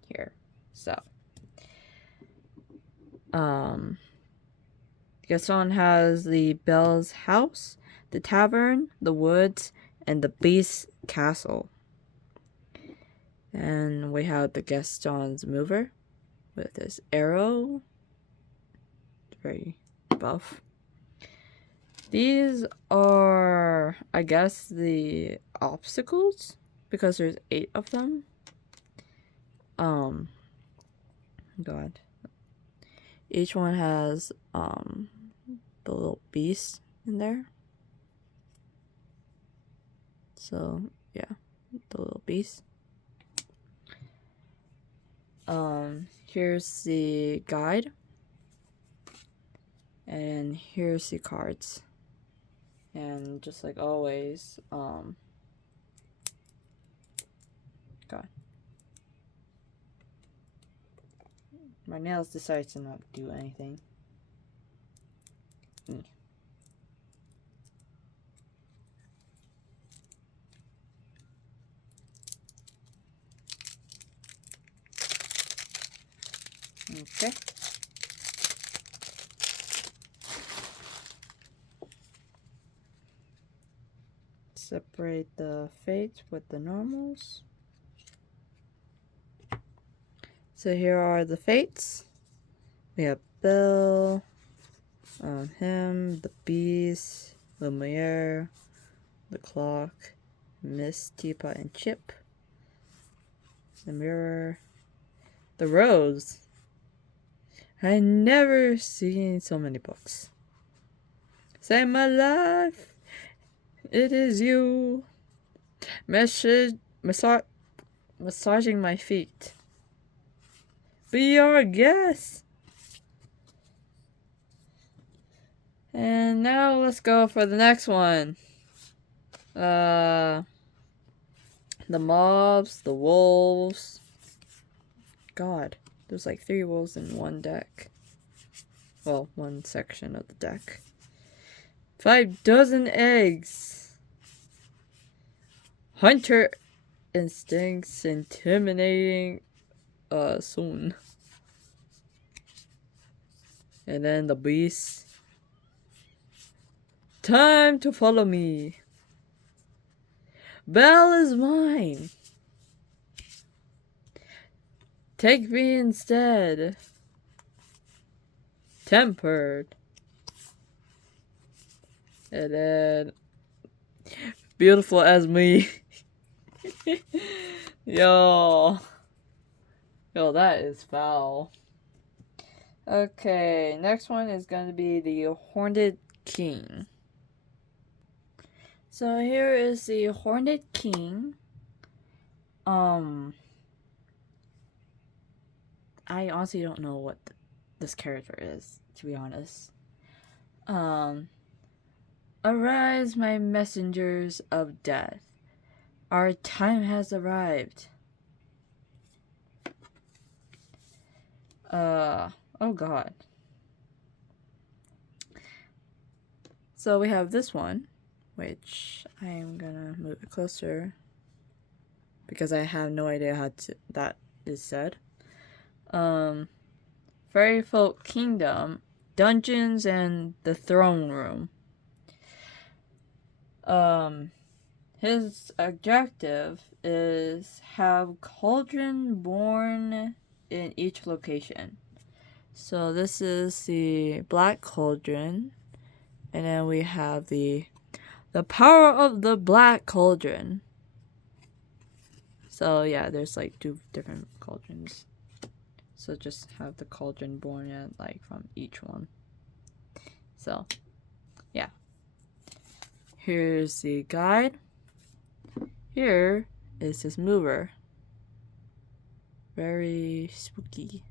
here. So, Gaston has the Belle's house, the tavern, the woods, and the Beast's castle. And we have the Gaston's mover with his arrow. Very buff. These are, I guess, the obstacles, because there's 8 of them. God. Each one has, the little beast in there. So, yeah, the little beast. Here's the guide. And here's the cards. And just like always, God. My nails decide to not do anything. Okay. Separate the fates with the normals. So here are the fates. We have Belle, him, the beast, Lumiere, the clock, Miss, Teapot, and Chip, the mirror, the rose. I never seen so many books. Save my life. It is you. Massaging my feet. Be our guest. And now let's go for the next one. The mobs, the wolves. God, there's like 3 wolves in one deck. Well, one section of the deck. 5 dozen eggs. Hunter instincts intimidating soon. And then the beast. Time to follow me. Belle is mine. Take me instead. Tempered. And then beautiful as me. Yo, that is foul. Okay, next one is going to be the Horned King. So here is the Horned King. I honestly don't know what this character is, to be honest. Arise, my messengers of death. Our time has arrived. Oh god. So we have this one, which I am gonna move it closer because I have no idea how that is said. Fairy Folk Kingdom, Dungeons and the Throne Room. His objective is have cauldron born in each location. So this is the Black Cauldron, and then we have the power of the Black Cauldron. So yeah, there's like 2 different cauldrons. So just have the cauldron born at like from each one. So yeah. Here's the guide. Here is his mover. Very spooky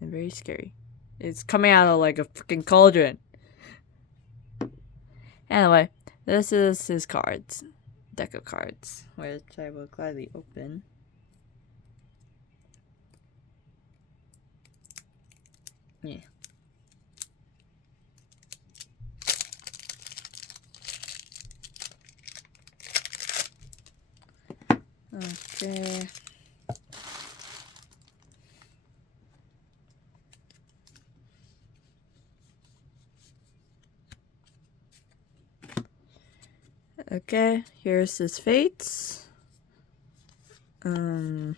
and very scary. It's coming out of like a freaking cauldron. Anyway, this is his cards. Deck of cards, which I will gladly open. Yeah. Okay. Okay, here's his fates. Some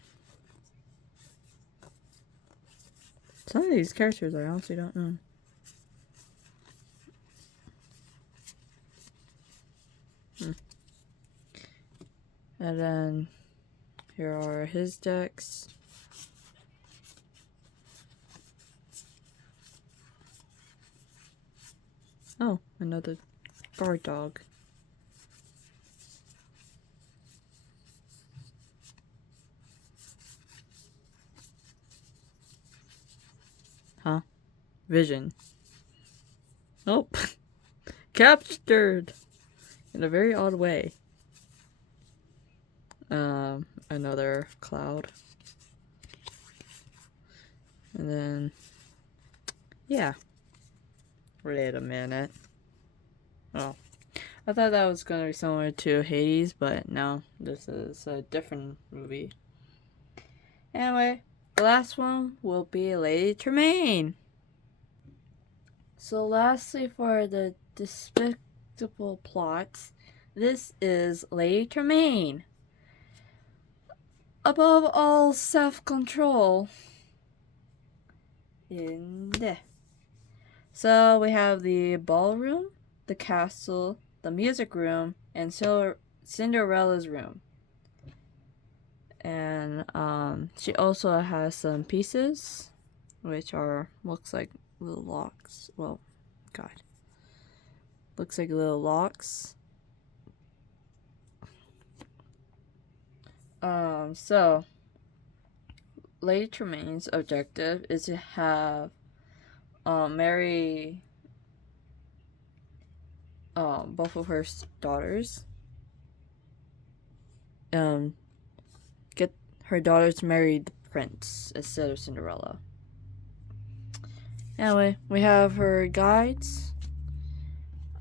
of these characters I honestly don't know. And then here are his decks. Oh, another guard dog. Huh? Vision. Nope. Captured! In a very odd way. Another cloud. And then, yeah. Wait a minute. Oh. I thought that was going to be similar to Hades, but no. This is a different movie. Anyway, the last one will be Lady Tremaine. So lastly, for the despicable plots, this is Lady Tremaine. Above all self-control. In there. So we have the ballroom, the castle, the music room, and Cinderella's room. And she also has some pieces, which looks like little locks. Well, God, looks like little locks. So Lady Tremaine's objective is to have marry both of her daughters. Get her daughters to marry the prince instead of Cinderella. Anyway, we have her guides,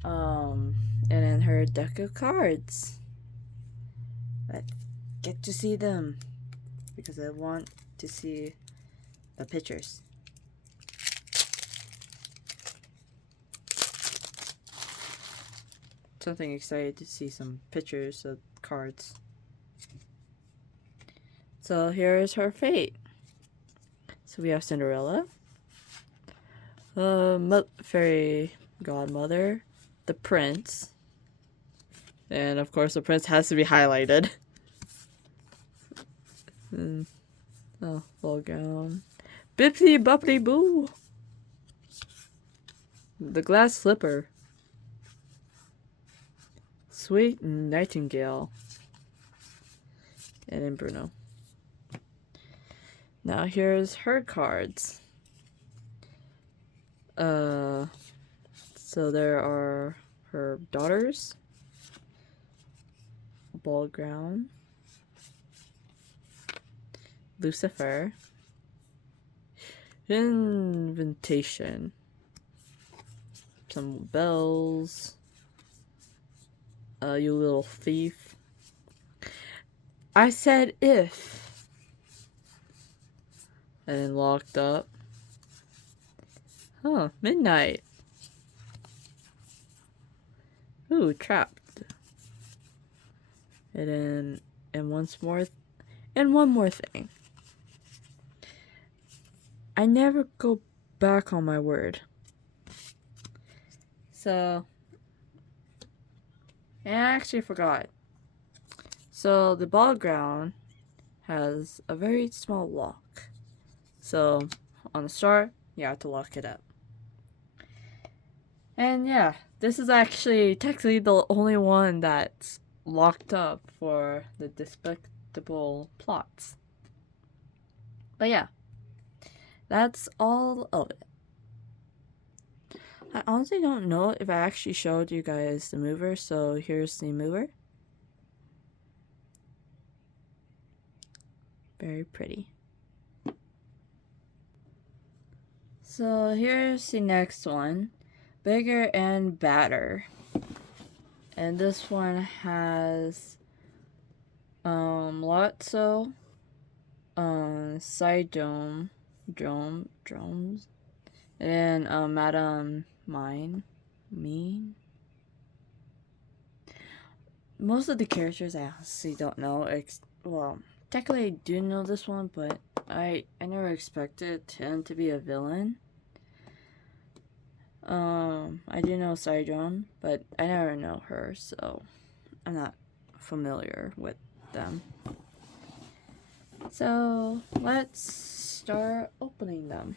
and then her deck of cards. Let's get to see them because I want to see the pictures. Something excited to see some pictures of cards. So here is her fate. So we have Cinderella, fairy godmother, the prince, And of course the prince has to be highlighted. And, oh, ball gown. Bippity boppity boo! The glass slipper. Sweet Nightingale. And then Bruno. Now here's her cards. So there are her daughters. Ball ground. Lucifer. Invitation. Some bells. You little thief. I said if. And then locked up. Huh, midnight. Ooh, trapped. And then, and one more thing. I never go back on my word. So, and I actually forgot. So the ball ground has a very small lock. So on the start, you have to lock it up. And yeah, this is actually technically the only one that's locked up for the despicable plots. But yeah, that's all of it. I honestly don't know if I actually showed you guys the mover, so here's the mover. Very pretty. So here's the next one. Bigger and badder. And this one has Lotso, side drones, and then Madame Mean. Most of the characters I honestly don't know. Well, technically I do know this one, but I never expected him to be a villain. I do know Sidron, but I never know her, so I'm not familiar with them. So let's start opening them.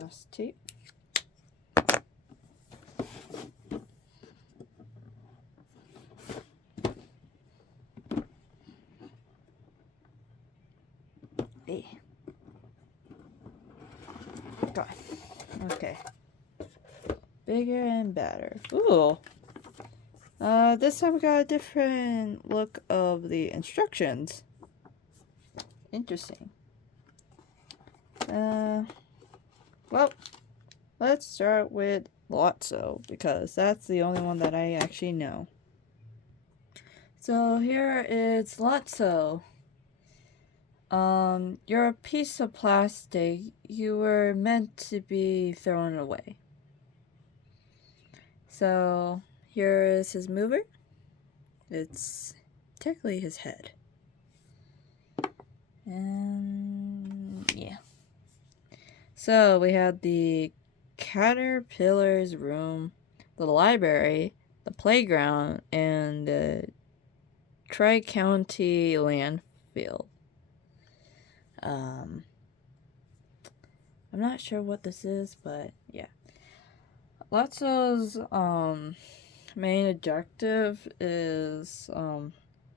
Last tape. Hey. Got it. Okay. Bigger and badder. Ooh. This time we got a different look of the instructions. Interesting. Well, let's start with Lotso, because that's the only one that I actually know. So here is Lotso. You're a piece of plastic. You were meant to be thrown away. So here is his mover. It's technically his head. And yeah. So we have the caterpillar's room, the library, the playground, and the Tri-County landfill. I'm not sure what this is, but yeah. Lotso's main objective is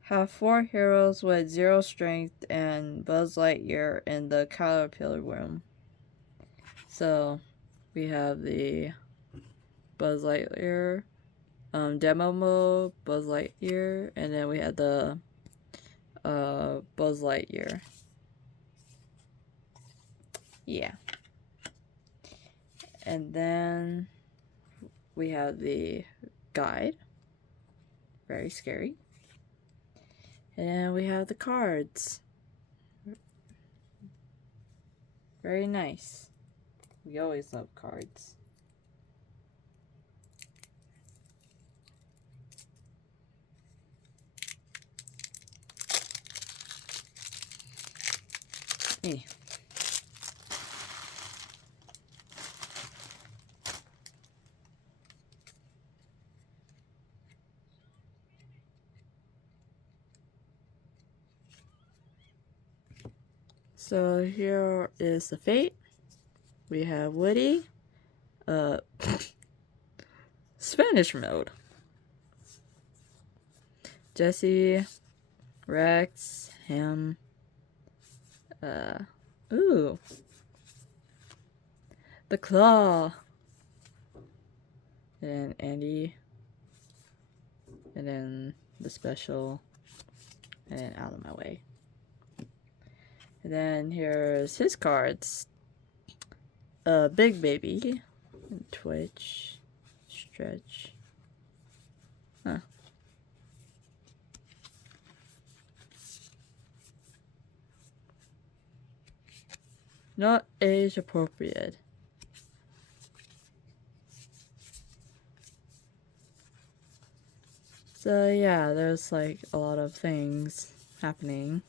have 4 heroes with 0 strength and Buzz Lightyear in the caterpillar room. So we have the Buzz Lightyear demo mode, Buzz Lightyear, and then we had the Buzz Lightyear. Yeah. And then we have the guide. Very scary. And then we have the cards. Very nice. We always love cards. Eh. So here is the fate. We have Woody, Spanish mode, Jesse, Rex, him, ooh, the Claw, and Andy, and then the special, and out of my way. And then here's his cards. Big Baby, Twitch, Stretch. Huh. Not age appropriate. So yeah, there's like a lot of things happening.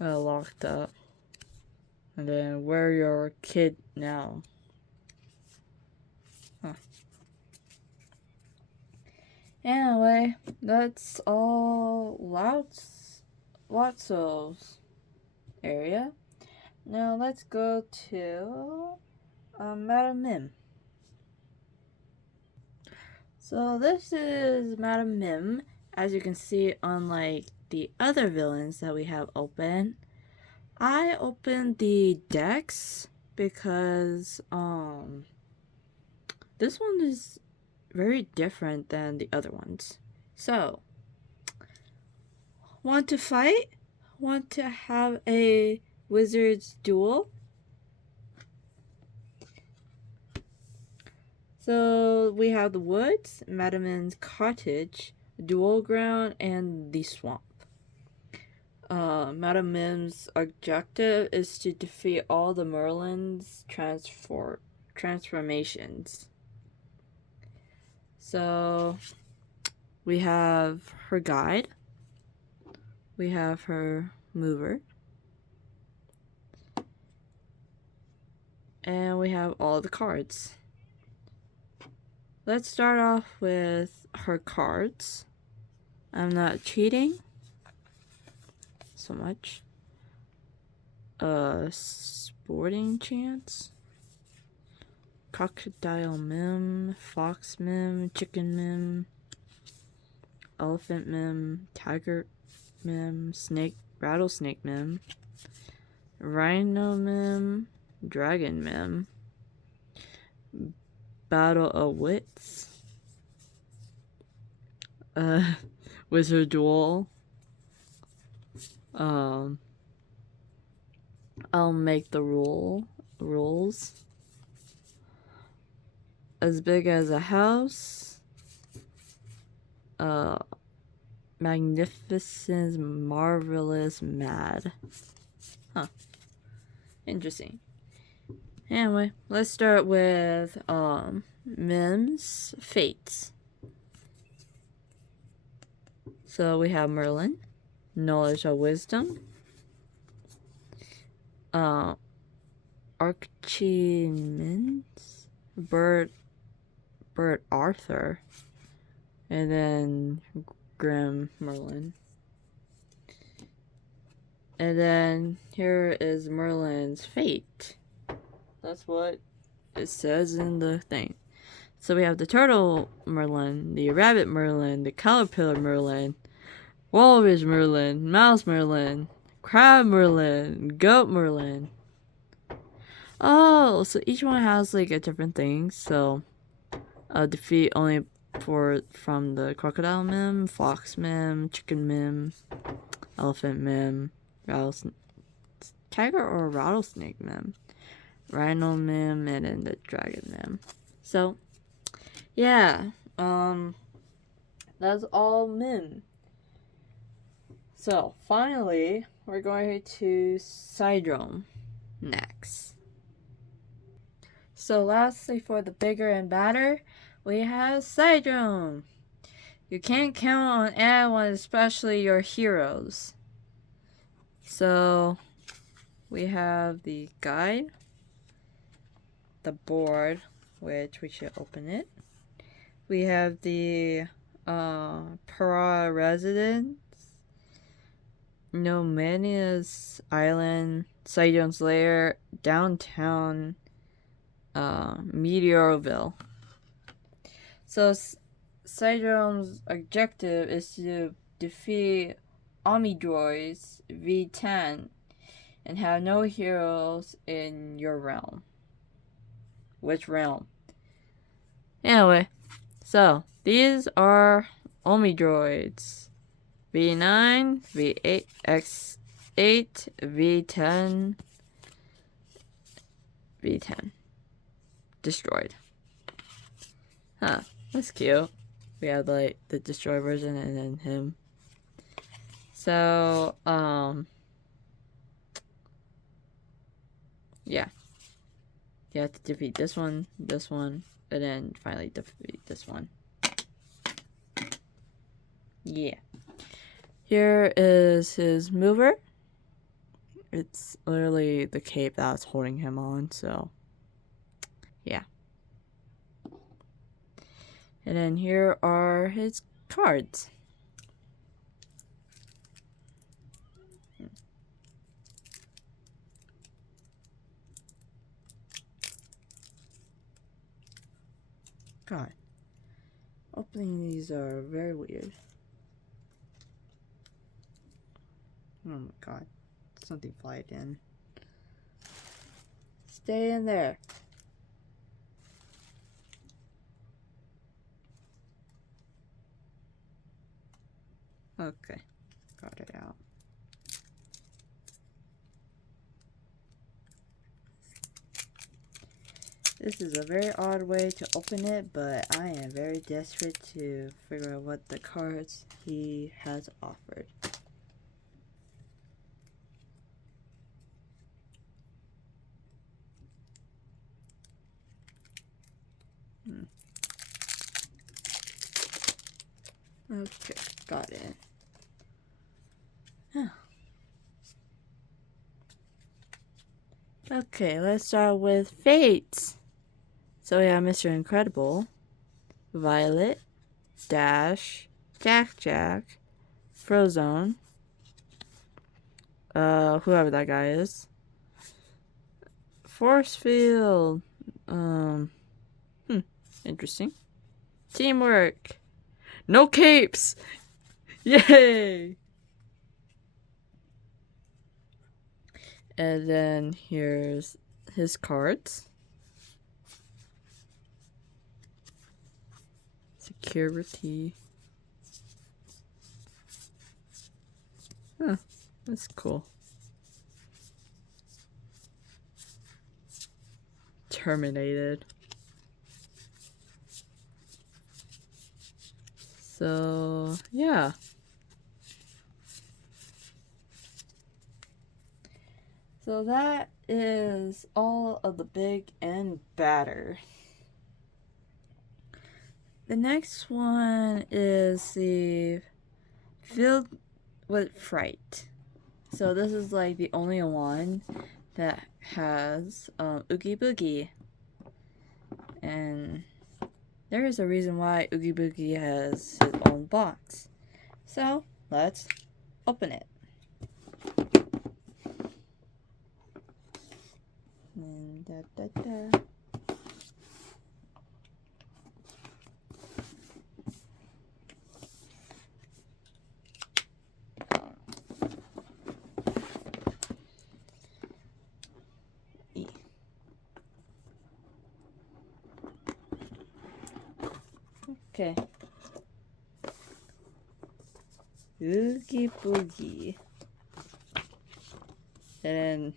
Locked up. And then where your kid now? Huh. Anyway, that's all Lotso's area. Now let's go to Madam Mim. So this is Madam Mim. As you can see, unlike the other villains that we have open, I opened the decks because this one is very different than the other ones. So, want to fight? Want to have a wizard's duel? So we have the woods, Madam Mim's cottage, duel ground, and the swamp. Madam Mim's objective is to defeat all the Merlin's transformations. So we have her guide, we have her mover, and we have all the cards. Let's start off with her cards. I'm not cheating so much. Sporting chance, crocodile mim, fox mim, chicken mim, elephant mim, tiger mim, rattlesnake mim, rhino mim, dragon mim, battle of wits, wizard duel. I'll make the rules. As big as a house. Magnificent, marvelous, mad. Huh. Interesting. Anyway, let's start with Mim's fates. So we have Merlin, knowledge of wisdom, Archimins, Bird Arthur, and then Grim Merlin. And then here is Merlin's fate. That's what it says in the thing. So we have the turtle Merlin, the rabbit Merlin, the caterpillar Merlin, walrus Merlin, mouse Merlin, crab Merlin, goat Merlin. Oh, so each one has like a different thing. So defeat only from the crocodile mim, fox mim, chicken mim, elephant mim, tiger or rattlesnake mim, rhino mim, and then the dragon mim. So yeah, that's all mim. So finally, we're going to Syndrome next. So lastly, for the bigger and badder, we have Syndrome. You can't count on anyone, especially your heroes. So we have the guide, the board, which we should open it. We have the Para residence, Nomania's Island, Sidon's Lair, downtown Meteoroville. So Sidon's objective is to defeat Omidroids V10 and have no heroes in your realm. Which realm? Anyway, so these are Omidroids. V9, V8, X8, V10, V10. Destroyed. Huh, that's cute. We have like the destroy version and then him. So, yeah. You have to defeat this one, and then finally defeat this one. Yeah. Here is his mover. It's literally the cape that's holding him on, so yeah. And then here are his cards. God. Opening these are very weird. Oh my god. Something flied in. Stay in there. Okay. Got it out. This is a very odd way to open it, but I am very desperate to figure out what the cards he has offered. Okay, got it. Okay, let's start with Fates. So we have Mr. Incredible, Violet, Dash, Jack, Frozone, whoever that guy is, Force Field, interesting, Teamwork, no capes, yay! And then here's his cards. Security. Huh, that's cool. Terminated. So, yeah. So that is all of the big and batter. The next one is the Filled with Fright. So this is like the only one that has Oogie Boogie. And there is a reason why Oogie Boogie has his own box. So let's open it. And okay. Oogie Boogie. And then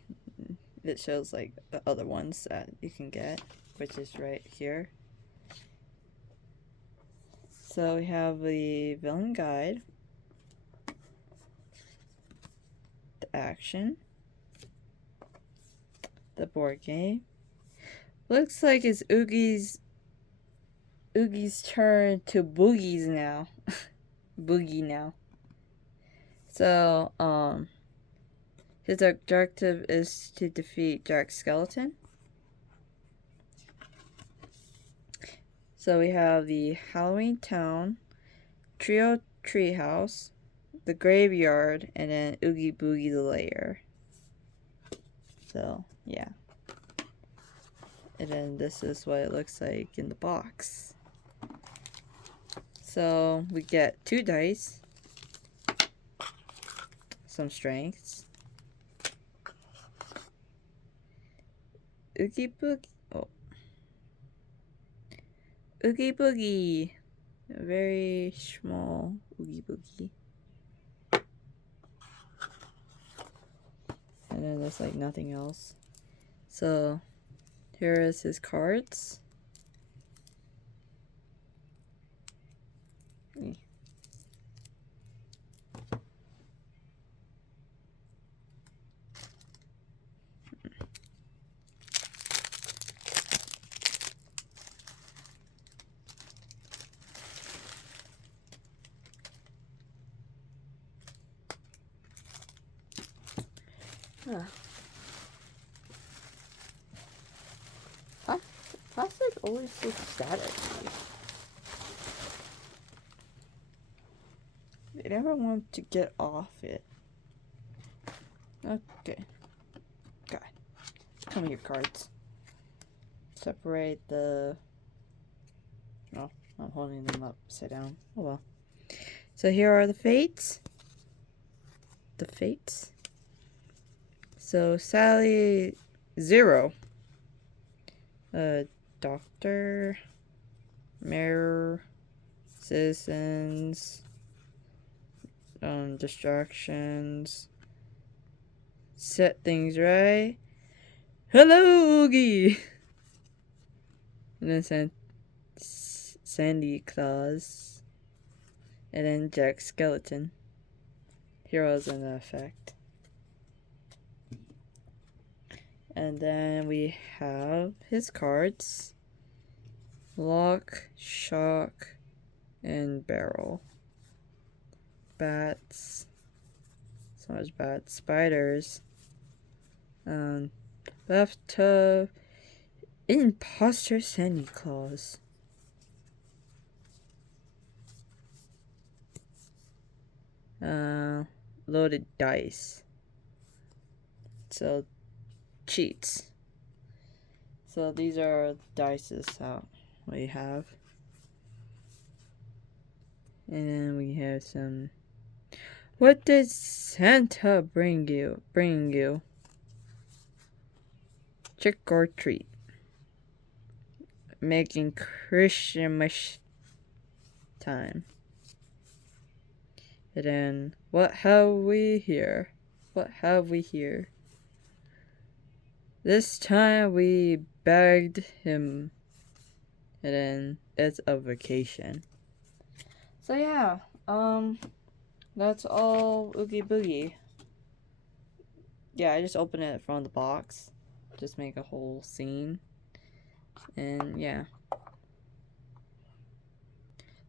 it shows like the other ones that you can get, which is right here. So we have the villain guide, the action, the board game. Looks like it's Oogie's turn to Boogie's now. Boogie now. So, His objective is to defeat Jack Skeleton. So we have the Halloween Town, Trio Treehouse, the Graveyard, and then Oogie Boogie the Lair. So, yeah. And then this is what it looks like in the box. So, we get 2 dice, some strengths, Oogie Boogie, Oogie Boogie, a very small Oogie Boogie. And then there's like nothing else. So, here is his cards. Plastic always so static. They never want to get off it. Okay. God. Come here, cards. Separate the... Oh, I'm holding them upside down. Oh well. So here are the fates. The fates. So Sally 0. Doctor. Mayor. Citizens. Distractions. Set things right. Hello, Oogie! And then Sandy Claus. And then Jack Skeleton. Heroes in effect. And then we have his cards. Lock, shock, and barrel. Bats. So much bats. Spiders. Bathtub. Imposter Sandy Claus. Loaded dice. So, cheats. So these are dices that we have. And then we have some... What did Santa bring you? Trick or treat. Making Christmas time. And then, what have we here? This time we bagged him. And then, it's a vacation. So yeah, that's all Oogie Boogie. Yeah, I just opened it from the box. Just make a whole scene. And yeah.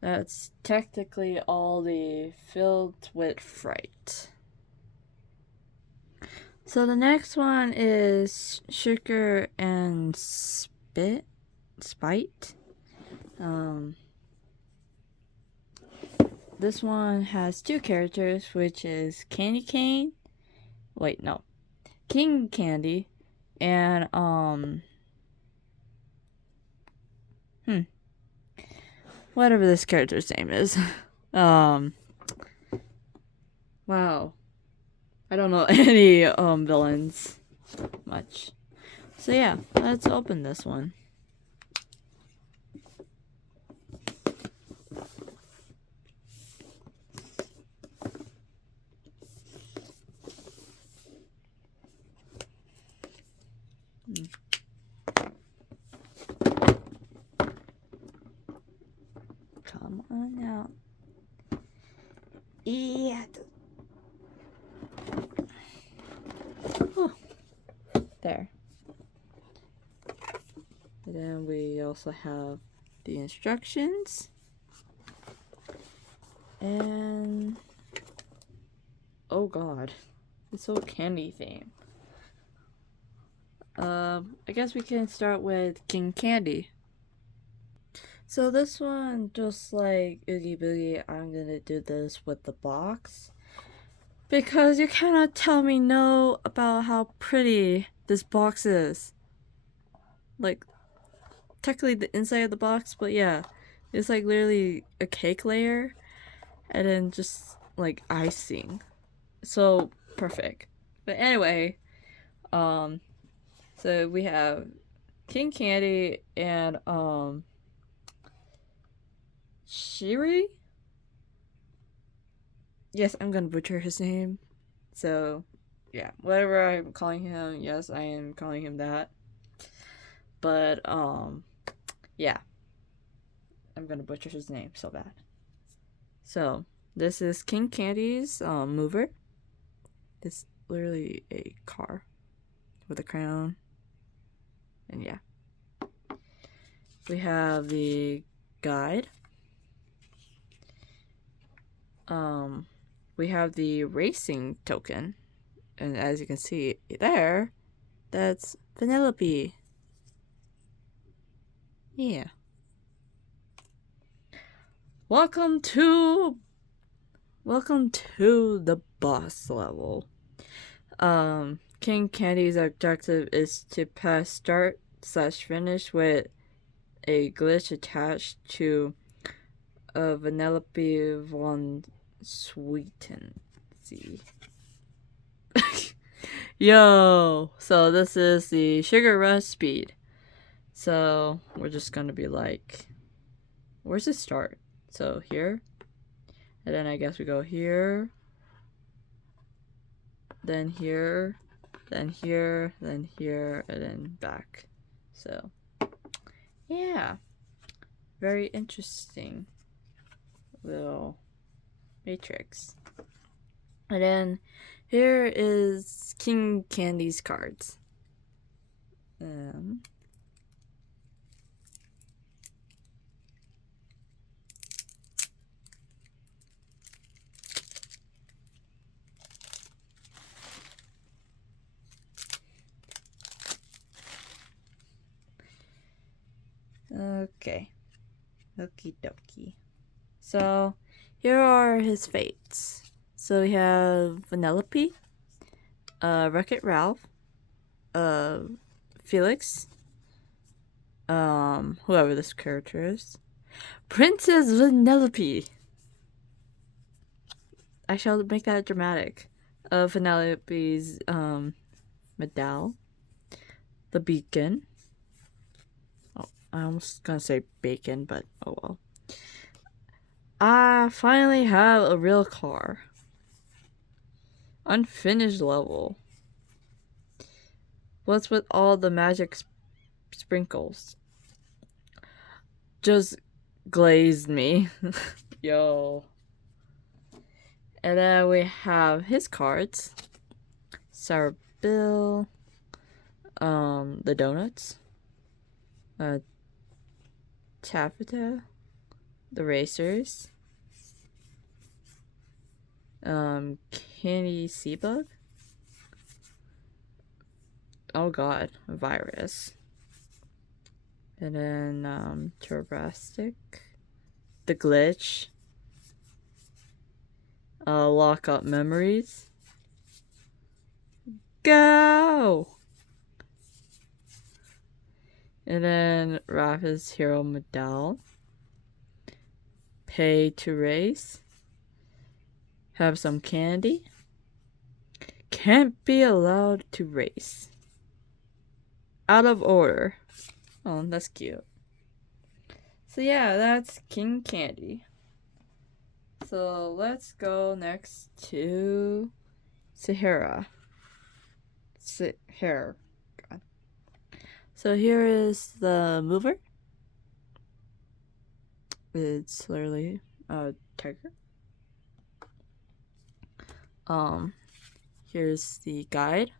That's technically all the Filled with Fright. So the next one is Sugar and Spite. This one has 2 characters, which is Candy Cane. Wait, no. King Candy and whatever this character's name is. Wow. I don't know any villains much. So yeah, let's open this one. Come on out. Yeah. Oh. There. And then we also have the instructions. And oh god. It's so candy theme. I guess we can start with King Candy. So this one, just like Oogie Boogie, I'm gonna do this with the box. Because you cannot tell me no about how pretty this box is. Like, technically the inside of the box, but yeah. It's like literally a cake layer. And then just like icing. So perfect. But anyway, so we have King Candy and Shiri? Yes, I'm gonna butcher his name. So yeah, whatever I'm calling him, yes, I am calling him that. But yeah. I'm gonna butcher his name so bad. So this is King Candy's mover. It's literally a car with a crown. And yeah. We have the guide. We have the racing token. And as you can see there, that's Vanellope. Yeah. Welcome to the boss level. King Candy's objective is to pass start/finish with a glitch attached to a Vanellope von Sweetensee. Yo! So this is the Sugar Rush speed. So we're just gonna be like, where's it start? So here. And then I guess we go here. Then here. Then here. Then here. And then back. So yeah. Very interesting little matrix. And then here is King Candy's cards. Okay. Okie dokie. So here are his fates. So we have Vanellope, Wreck-It Ralph, Felix, whoever this character is, Princess Vanellope. I shall make that dramatic. Vanellope's medal, the beacon. Oh, I almost gonna say bacon, but oh well. I finally have a real car. Unfinished level. What's with all the magic sprinkles? Just glazed me. Yo. And then we have his cards. Sour Bill. The donuts. Taffeta. The racers. Candy Seabug. Oh god, a virus. And then Terrastic. The glitch. Lock up memories. Go! And then Rafa's Hero Medal. Pay to race. Have some candy. Can't be allowed to race. Out of order. Oh, that's cute. So yeah, that's King Candy. So let's go next to Sahara. God. So here is the mover. It's literally a tiger. Here's the guide.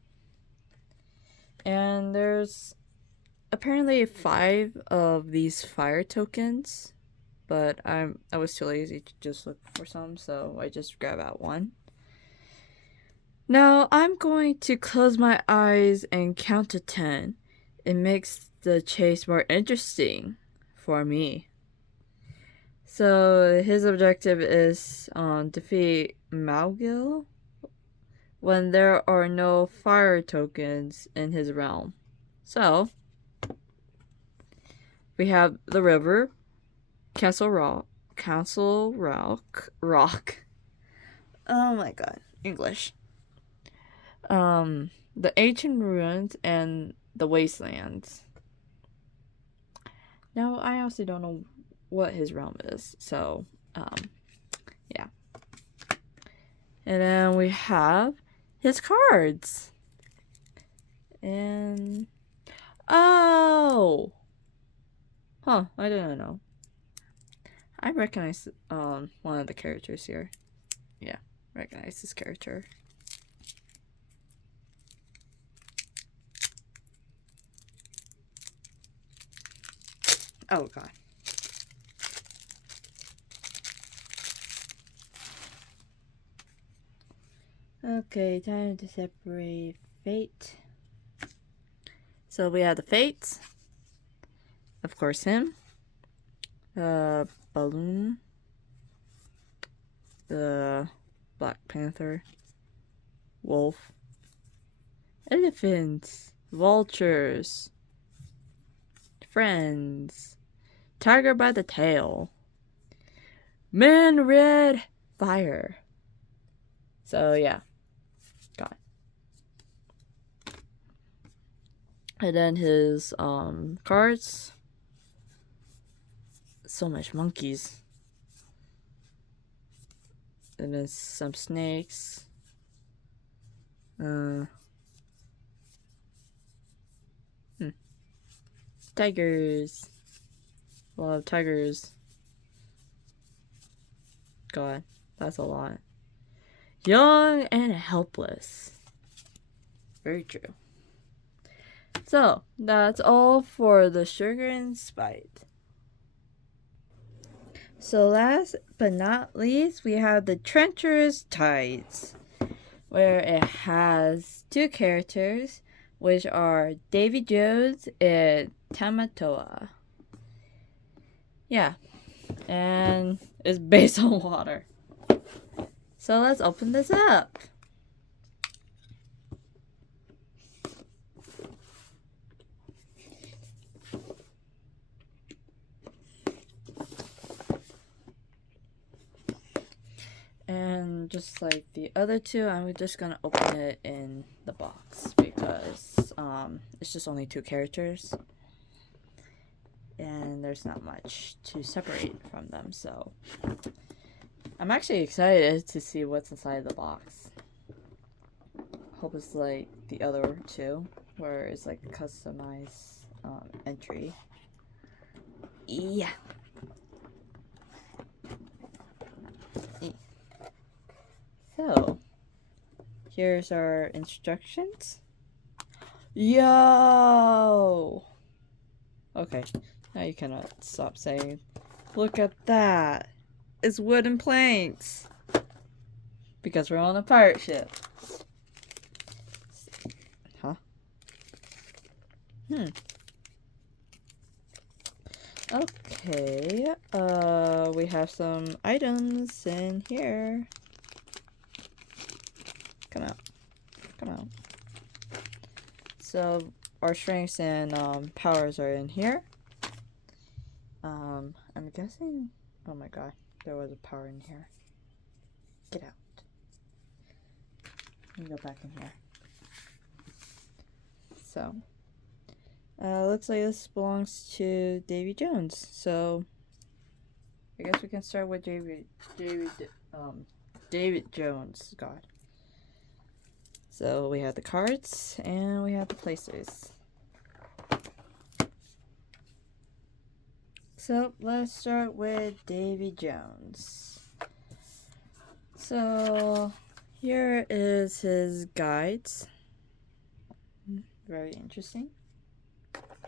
And there's apparently 5 of these fire tokens, but I was too lazy to just look for some, so I just grab out one. Now I'm going to close my eyes and count to 10. It makes the chase more interesting for me. So his objective is defeat Malgil when there are no fire tokens in his realm. So we have the river, Castle Rock. Oh my god, English. The ancient ruins and the wastelands. Now I also don't know what his realm is, so yeah. And then we have his cards. And oh, huh, I didn't know. I recognize one of the characters here. Yeah, recognize this character. Oh god. Okay, time to separate fate. So we have the fates. Of course, him. Balloon. The Black Panther. Wolf. Elephants. Vultures. Friends. Tiger by the tail. Man Red Fire. So yeah. God. And then his cards. So much monkeys. And then some snakes. Tigers. A lot of tigers. God, that's a lot. Young and helpless. Very true. So, that's all for the Sugar and Spite. So last but not least, we have the Treacherous Tides, where it has two characters, which are Davy Jones and Tamatoa. Yeah, and it's based on water. So let's open this up. And just like the other two, I'm just gonna open it in the box because it's just only two characters and there's not much to separate from them, so I'm actually excited to see what's inside the box. Hope it's like the other two where it's like a customized entry. Yeah. So, here's our instructions. Yo! Okay, now you cannot stop saying, look at that! It's wooden planks! Because we're on a pirate ship. Huh? Okay, we have some items in here. Come out. Come out. So, our strengths and powers are in here. I'm guessing... Oh my god, there was a power in here. Get out. Let me go back in here. So, looks like this belongs to Davy Jones. So, I guess we can start with David Jones. God. So we have the cards and we have the places. So let's start with Davy Jones. So here is his guides. Very interesting.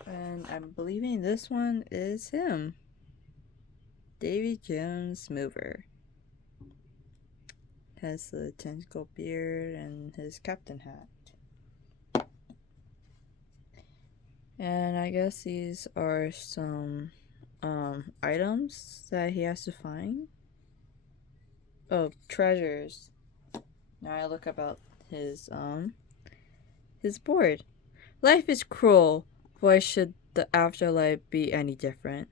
And I'm believing this one is him. Davy Jones Mover. Has the tentacle beard and his captain hat. And I guess these are some items that he has to find. Oh, treasures. Now I look about his board. Life is cruel. Why should the afterlife be any different?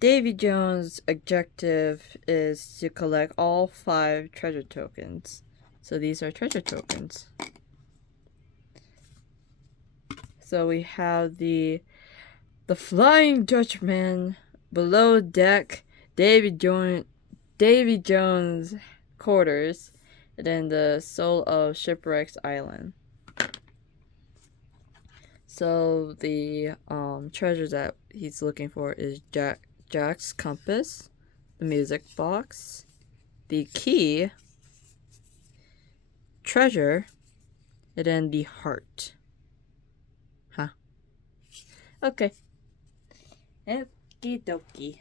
Davy Jones' objective is to collect all 5 treasure tokens. So these are treasure tokens. So we have the Flying Dutchman, Below Deck, Davy Jones quarters, and then the Soul of Shipwreck's Island. So the treasures that he's looking for is Jack's compass, the music box, the key, treasure, and then the heart. Huh? Okay. Okie dokie.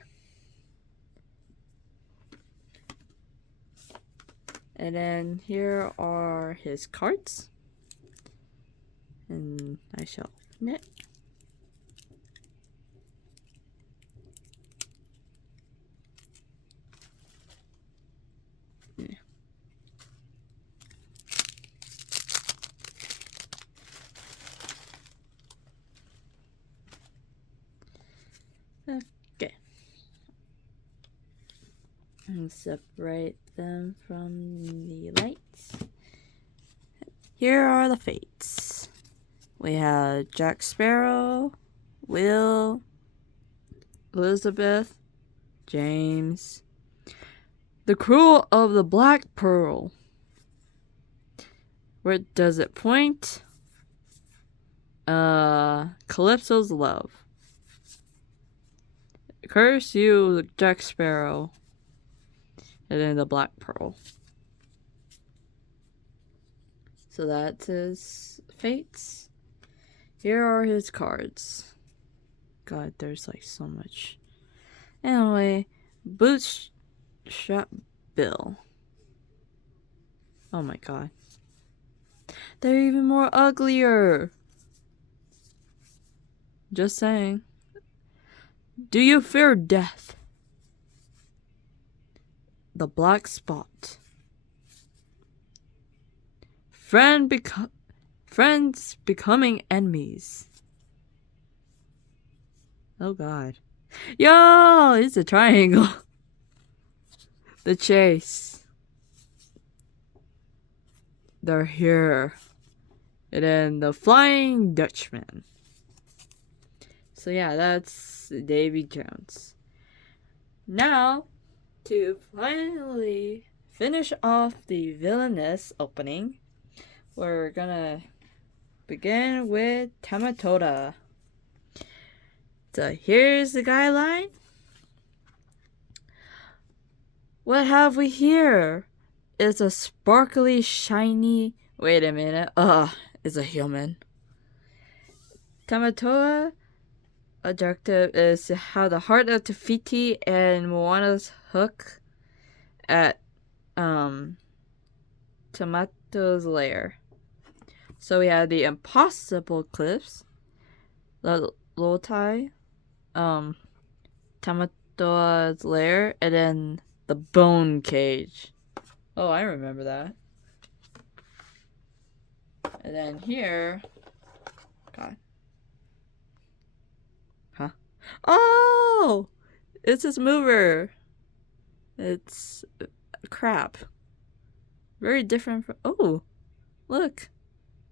And then here are his cards. And I shall open it. Yeah. Okay. And separate them from the lights. Here are the fates. We have Jack Sparrow, Will, Elizabeth, James, the Cruel of the Black Pearl. Where does it point? Calypso's Love. Curse you, Jack Sparrow. And then the Black Pearl. So that's his fates. Here are his cards. God, there's like so much. Anyway, Bootstrap Bill. Oh my god. They're even more uglier. Just saying. Do you fear death? The Black Spot. Friends becoming enemies. Oh god. Yo, it's a triangle. The Chase. They're here. And then the Flying Dutchman. So yeah, that's Davy Jones. Now, to finally finish off the Villainous opening, we're gonna begin with Tamatoda. So here's the guideline. What have we here? It's a sparkly, shiny... Wait a minute. It's a human. Tamatoa objective is to have the heart of Tafiti and Moana's hook at Tamato's lair. So we have the Impossible Cliffs, the Lotai, Tamatoa's lair, and then the Bone Cage. Oh, I remember that. And then here... God. Huh? Oh! It's his mover. It's crap. Very different from... Oh! Look.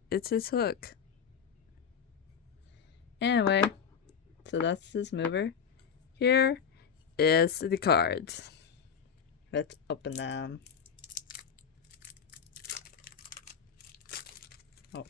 It's his hook. Anyway. So that's his mover. Here is the cards. Let's open them. Oh.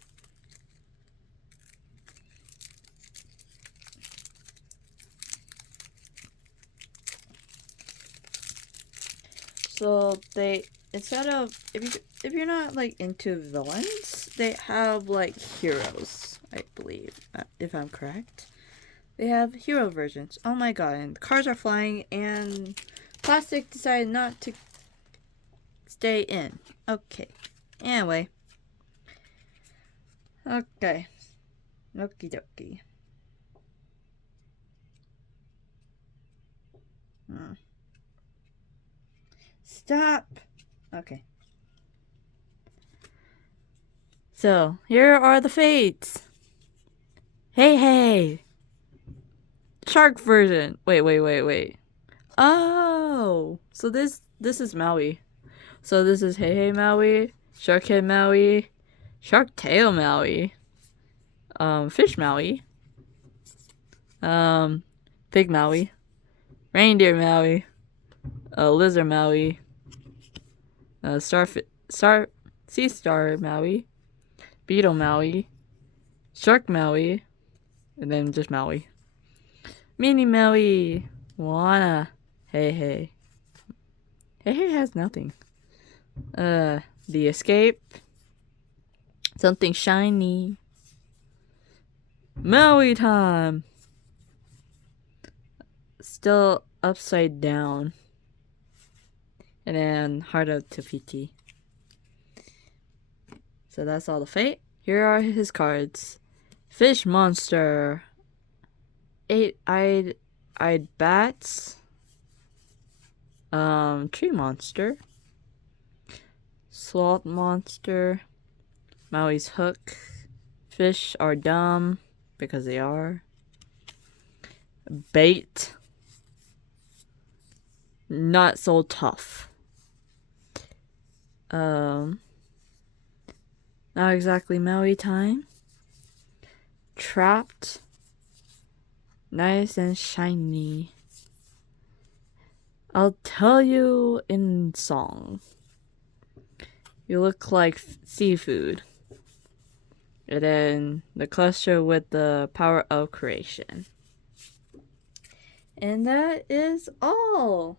So they, instead of, if you're not like into villains, they have like heroes, I believe, if I'm correct. They have hero versions. Oh my god, and the cars are flying, and Plastic decided not to stay in. Okay. Anyway. Okay. Okie dokie. Stop! Okay. So, here are the fates. Hey! Shark version. Wait. Oh! So this is Maui. So this is Hey Maui, Shark Head Maui, Shark Tail Maui, Fish Maui, Pig Maui, Reindeer Maui, Lizard Maui, Sea Star Maui, Beetle Maui, Shark Maui, and then just Maui. Mini Maui, Moana, Hey. Hey has nothing. The Escape, something shiny. Maui time. Still upside down. And then Heart of Tafiti. So that's all the fate. Here are his cards. Fish Monster. 8-eyed bats. Tree Monster. Sloth Monster. Maui's Hook. Fish are dumb. Because they are. Bait. Not so tough. Not exactly Maui time. Trapped. Nice and shiny. I'll tell you in song. You look like seafood. And then the cluster with the power of creation. And that is all.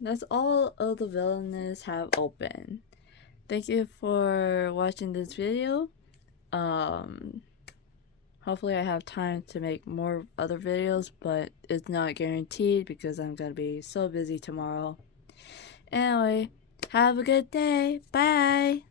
That's all of the Villainous have open. Thank you for watching this video. Hopefully I have time to make more other videos, but it's not guaranteed because I'm gonna be so busy tomorrow. Anyway, have a good day. Bye.